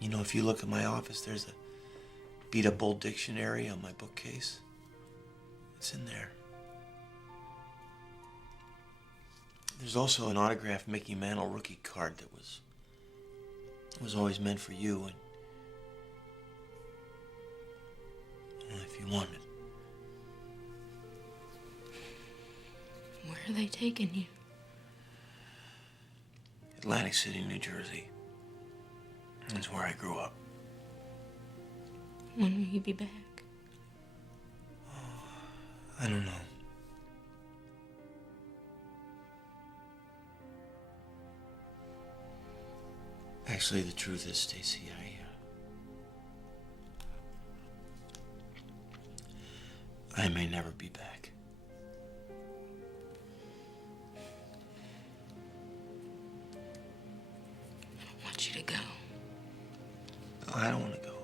You know, if you look at my office, there's a beat-up old dictionary on my bookcase. It's in there. There's also an autographed Mickey Mantle rookie card that was always meant for you, and well, if you want it. Where are they taking you? Atlantic City, New Jersey. That's where I grew up. When will you be back? I don't know. Actually, the truth is, Stacy, I may never be back. I don't want you to go. No, I don't want to go.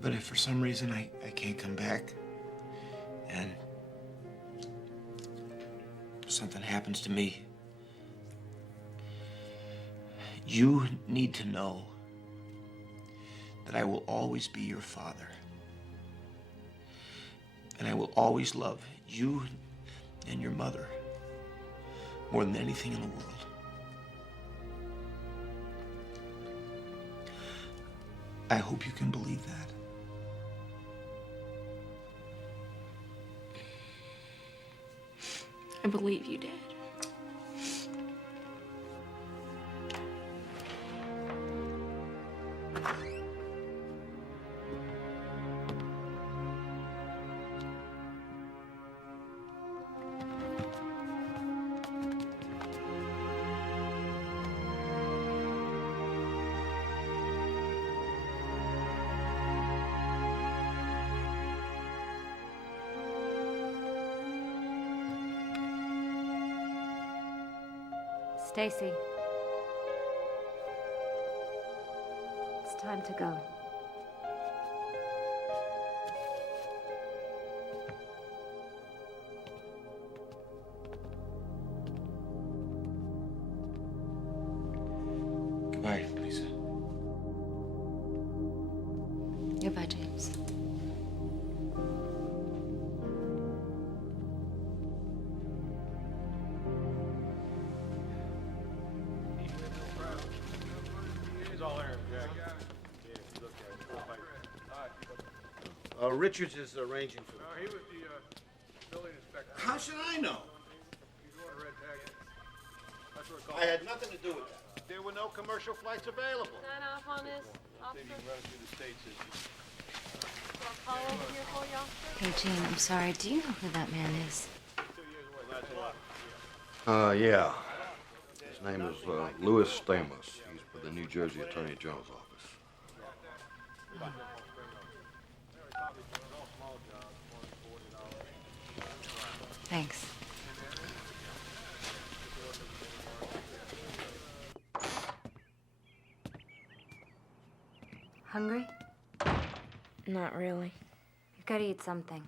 But if for some reason I can't come back, and something happens to me, you need to know that I will always be your father. And I will always love you and your mother more than anything in the world. I hope you can believe that. I believe you, Dad. Stacy. It's time to go. Goodbye, Lisa. Goodbye, James. Richards is arranging for He was the building inspector. How should I know? He's wearing a red tag. That's what it's I had nothing to do with that. There were no commercial flights available. Sign off on this, officer. Run through the state system. Call over here for you, officer. Hey, Gene, I'm sorry. Do you know who that man is? Yeah. His name is Louis Stamos. He's with the New Jersey Attorney General's office. Thanks. Hungry? Not really. You've got to eat something.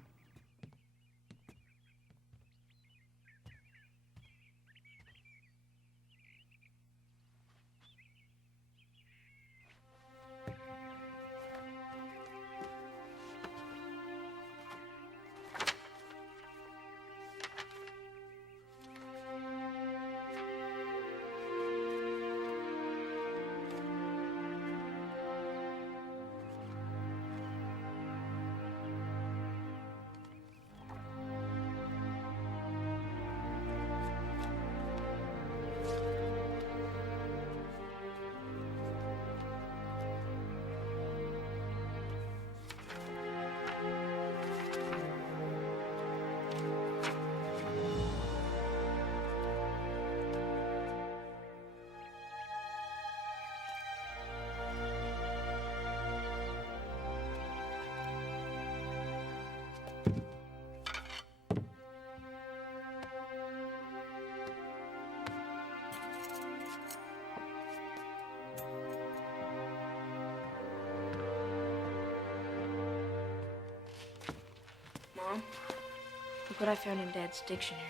Mom, look what I found in Dad's dictionary.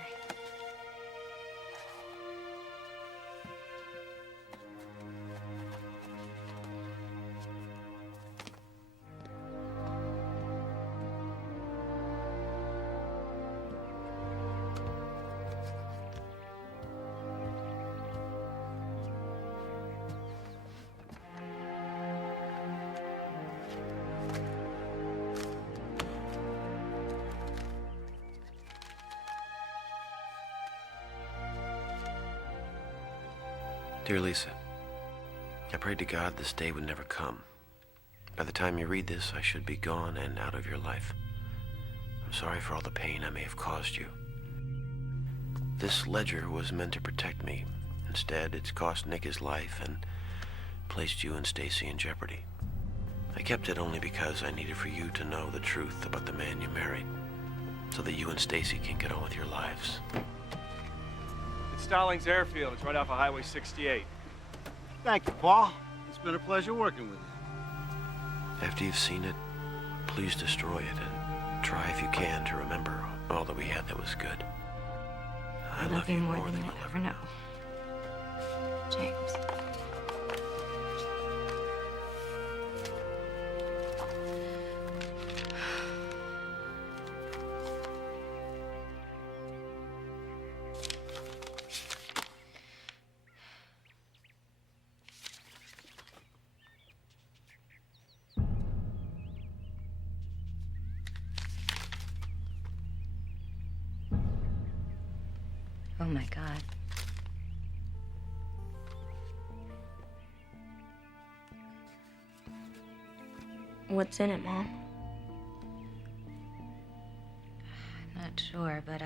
Dear Lisa, I prayed to God this day would never come. By the time you read this, I should be gone and out of your life. I'm sorry for all the pain I may have caused you. This ledger was meant to protect me. Instead, it's cost Nick his life and placed you and Stacy in jeopardy. I kept it only because I needed for you to know the truth about the man you married, so that you and Stacy can get on with your lives. It's Stallings Airfield. It's right off of Highway 68. Thank you, Paul. It's been a pleasure working with you. After you've seen it, please destroy it and try if you can to remember all that we had that was good. I love you more than you'll ever know. James. Oh, my God. What's in it, Mom? I'm not sure, but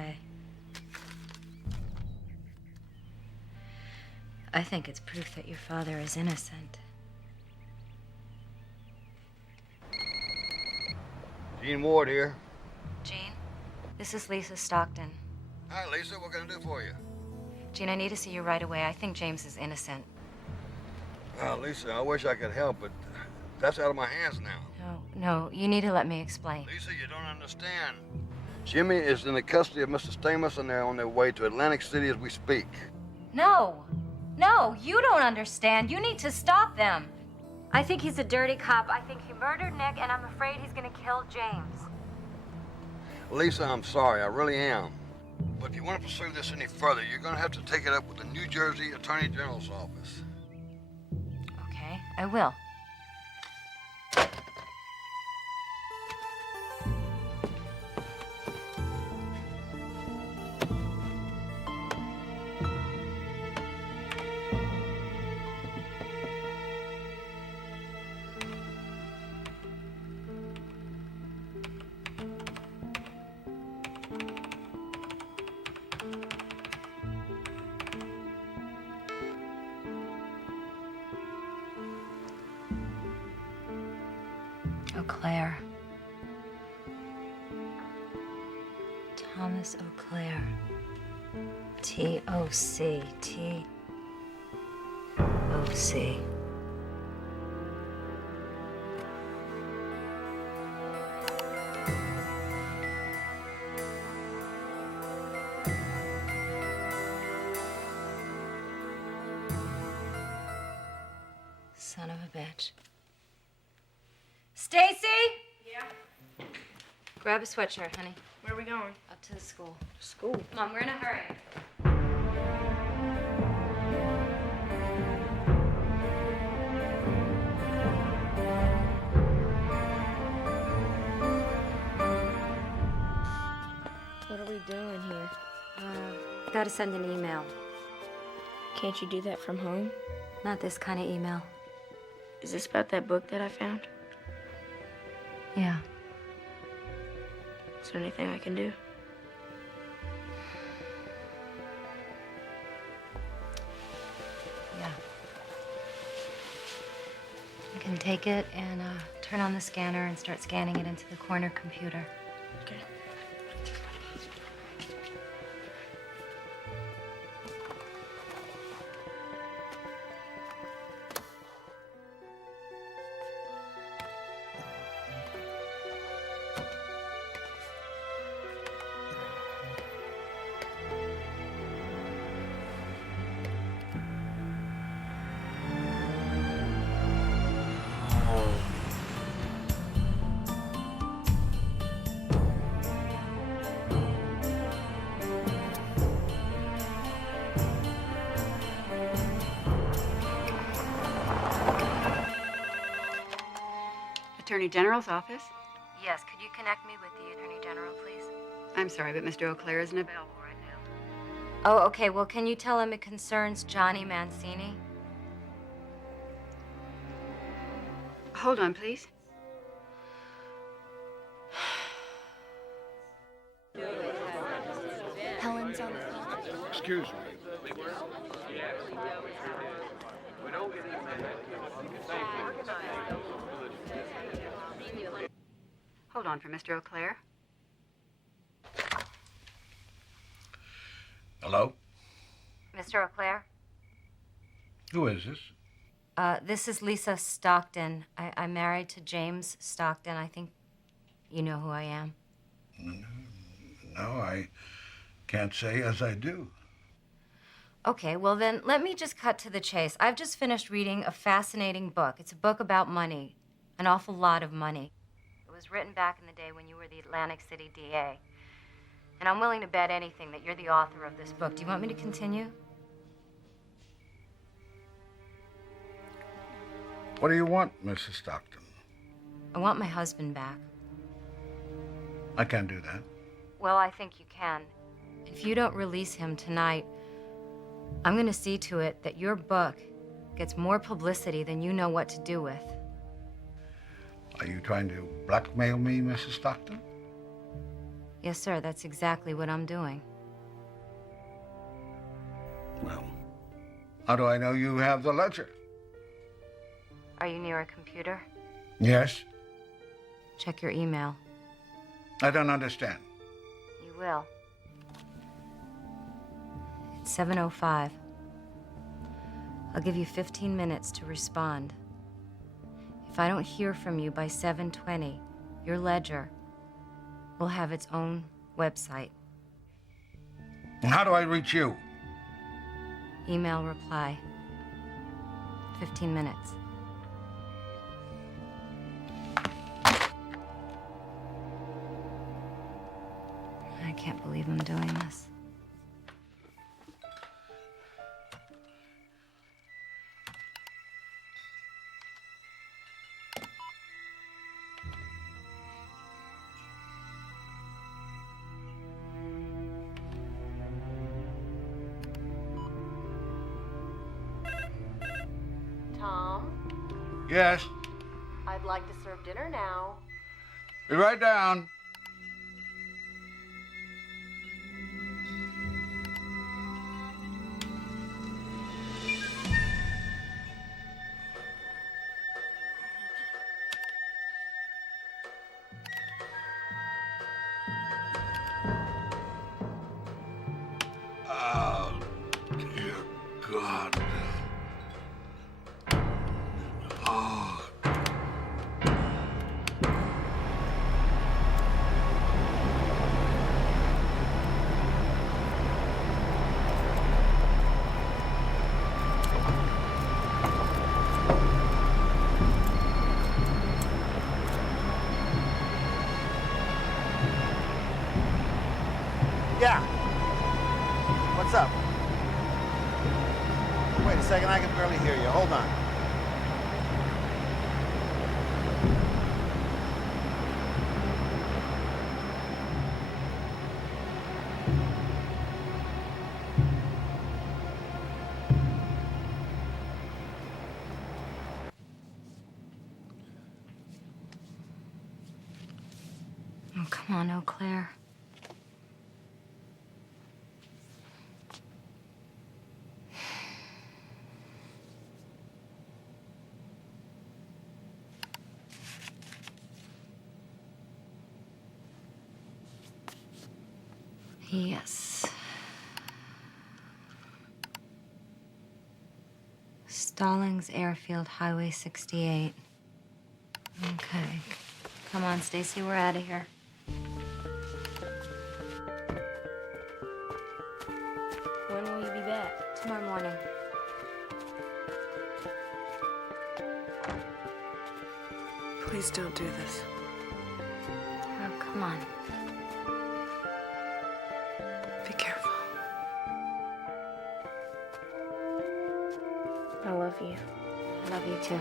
I think it's proof that your father is innocent. Gene Ward here. Gene, this is Lisa Stockton. Hi, Lisa. What can I do for you? Gene, I need to see you right away. I think James is innocent. Lisa, I wish I could help, but that's out of my hands now. No, you need to let me explain. Lisa, you don't understand. Jimmy is in the custody of Mr. Stamos, and they're on their way to Atlantic City as we speak. No, you don't understand. You need to stop them. I think he's a dirty cop. I think he murdered Nick, and I'm afraid he's gonna kill James. Lisa, I'm sorry. I really am. But if you want to pursue this any further, you're going to have to take it up with the New Jersey Attorney General's office. Okay, I will. Eau Claire. Thomas Eau Claire. T-O-C. T-O-C. Son of a bitch. Stacy? Yeah? Grab a sweatshirt, honey. Where are we going? Up to the school. School? Come on, we're in a hurry. What are we doing here? Gotta send an email. Can't you do that from home? Not this kind of email. Is this about that book that I found? Yeah. Is there anything I can do? Yeah. You can take it and turn on the scanner and start scanning it into the corner computer. Okay. Attorney General's office? Yes, could you connect me with the Attorney General, please? I'm sorry, but Mr. Eau Claire isn't available right now. Oh, okay. Well, can you tell him it concerns Johnny Mancini? Hold on, please. Helen's on the phone. Excuse me. Hold on for Mr. Eau Claire. Hello? Mr. Eau Claire? Who is this? This is Lisa Stockton. I'm married to James Stockton. I think you know who I am. No, I can't say as I do. Okay, well then, let me just cut to the chase. I've just finished reading a fascinating book. It's a book about money, an awful lot of money. It was written back in the day when you were the Atlantic City DA. And I'm willing to bet anything that you're the author of this book. Do you want me to continue? What do you want, Mrs. Stockton? I want my husband back. I can't do that. Well, I think you can. If you don't release him tonight, I'm gonna see to it that your book gets more publicity than you know what to do with. Are you trying to blackmail me, Mrs. Stockton? Yes, sir, that's exactly what I'm doing. Well, how do I know you have the ledger? Are you near a computer? Yes. Check your email. I don't understand. You will. It's 7:05. I'll give you 15 minutes to respond. If I don't hear from you by 7:20, your ledger will have its own website. And how do I reach you? Email reply. 15 minutes. I can't believe I'm doing this. Tom, Yes. I'd like to serve dinner now. Be right down. Oh, dear God. Oh. Yeah. What's up? Wait a second, I can barely hear you. Hold on. Oh, come on, Eau Claire. Yes. Stallings Airfield, Highway 68. Okay. Come on, Stacy, we're out of here. When will you be back? Tomorrow morning. Please don't do this. Oh, come on. Be careful. I love you. I love you too.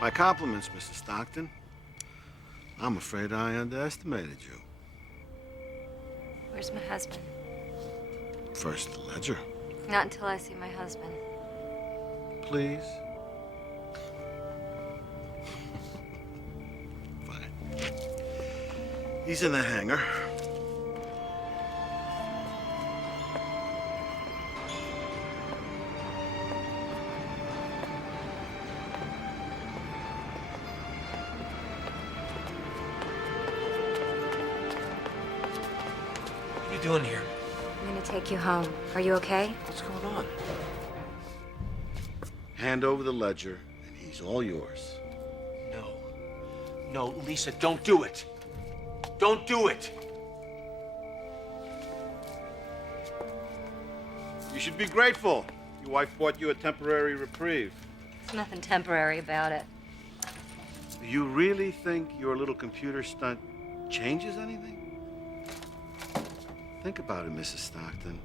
My compliments, Mrs. Stockton. I'm afraid I underestimated you. Where's my husband? First, the ledger. Not until I see my husband. Please. Fine. He's in the hangar. you doing here? I'm gonna take you home. Are you okay? What's going on? Hand over the ledger, and he's all yours. No. No, Lisa, don't do it. Don't do it. You should be grateful. Your wife bought you a temporary reprieve. There's nothing temporary about it. You really think your little computer stunt changes anything? Think about it, Mrs. Stockton.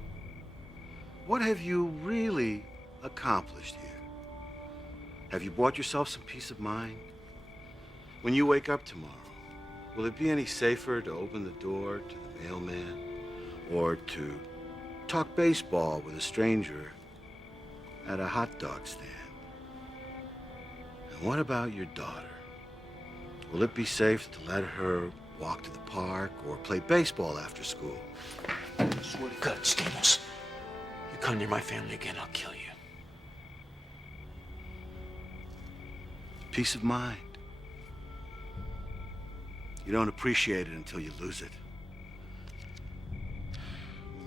What have you really accomplished here? Have you bought yourself some peace of mind? When you wake up tomorrow, will it be any safer to open the door to the mailman or to talk baseball with a stranger at a hot dog stand? And what about your daughter? Will it be safe to let her walk to the park or play baseball after school? I swear to God, Stamos, you come near my family again, I'll kill you. Peace of mind. You don't appreciate it until you lose it.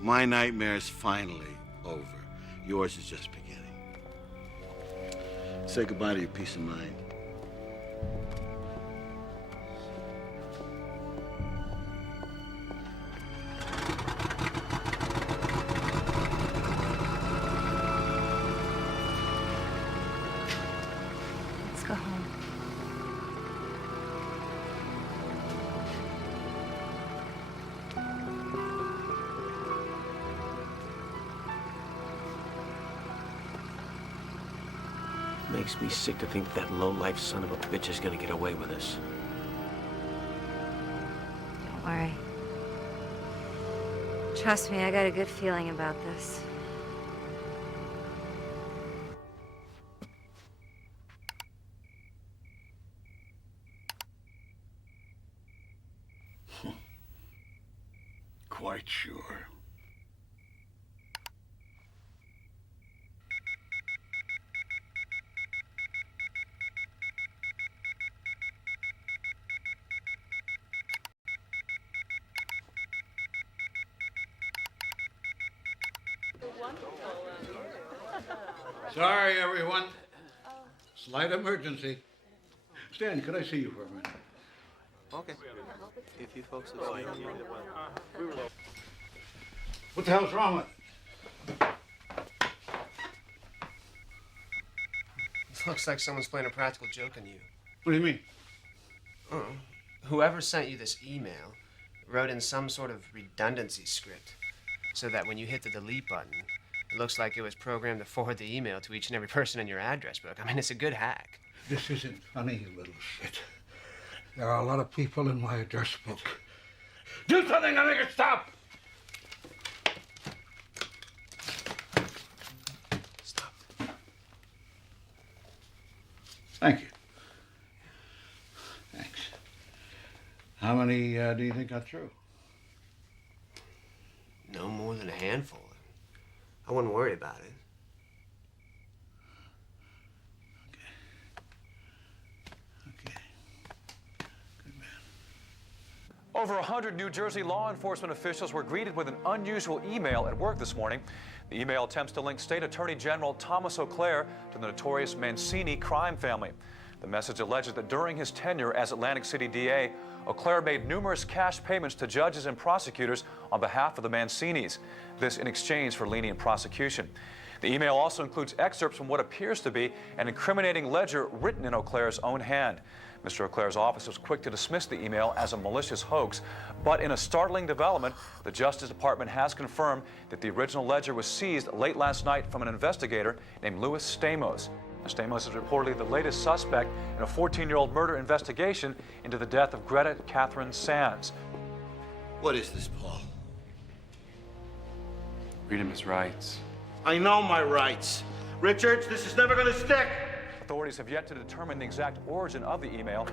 My nightmare's finally over. Yours is just beginning. Say goodbye to your peace of mind. Let's go home. Makes me sick to think that low-life son of a bitch is gonna get away with this. Don't worry. Trust me, I got a good feeling about this. Quite sure. Sorry, everyone. Slight emergency. Stan, could I see you for a minute? Okay. If you folks have seen What the hell's wrong with it? It looks like someone's playing a practical joke on you. What do you mean? Whoever sent you this email wrote in some sort of redundancy script so that when you hit the delete button, it looks like it was programmed to forward the email to each and every person in your address book. I mean, it's a good hack. This isn't funny, you little shit. There are a lot of people in my address book. Do something to make it stop! Stop. Thank you. Thanks. How many do you think got through? No more than a handful. I wouldn't worry about it. Over 100 New Jersey law enforcement officials were greeted with an unusual email at work this morning. The email attempts to link State Attorney General Thomas O'Clair to the notorious Mancini crime family. The message alleges that during his tenure as Atlantic City DA, O'Clair made numerous cash payments to judges and prosecutors on behalf of the Mancinis, this in exchange for lenient prosecution. The email also includes excerpts from what appears to be an incriminating ledger written in O'Clair's own hand. Mr. O'Clair's office was quick to dismiss the email as a malicious hoax, but in a startling development, the Justice Department has confirmed that the original ledger was seized late last night from an investigator named Louis Stamos. Stamos is reportedly the latest suspect in a 14-year-old murder investigation into the death of Greta Catherine Sands. What is this, Paul? Read him his rights. I know my rights. Richards, this is never gonna stick. Authorities have yet to determine the exact origin of the email.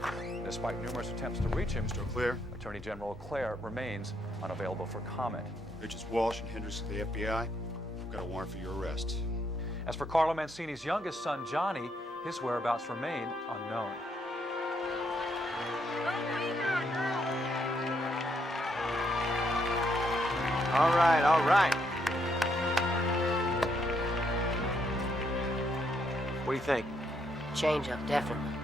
Despite numerous attempts to reach him, Mr. O'Clair? Attorney General O'Clair remains unavailable for comment. Richards Walsh and Hendricks to the FBI. I've got a warrant for your arrest. As for Carlo Mancini's youngest son, Johnny, his whereabouts remain unknown. All right, all right. What do you think? Change up, definitely.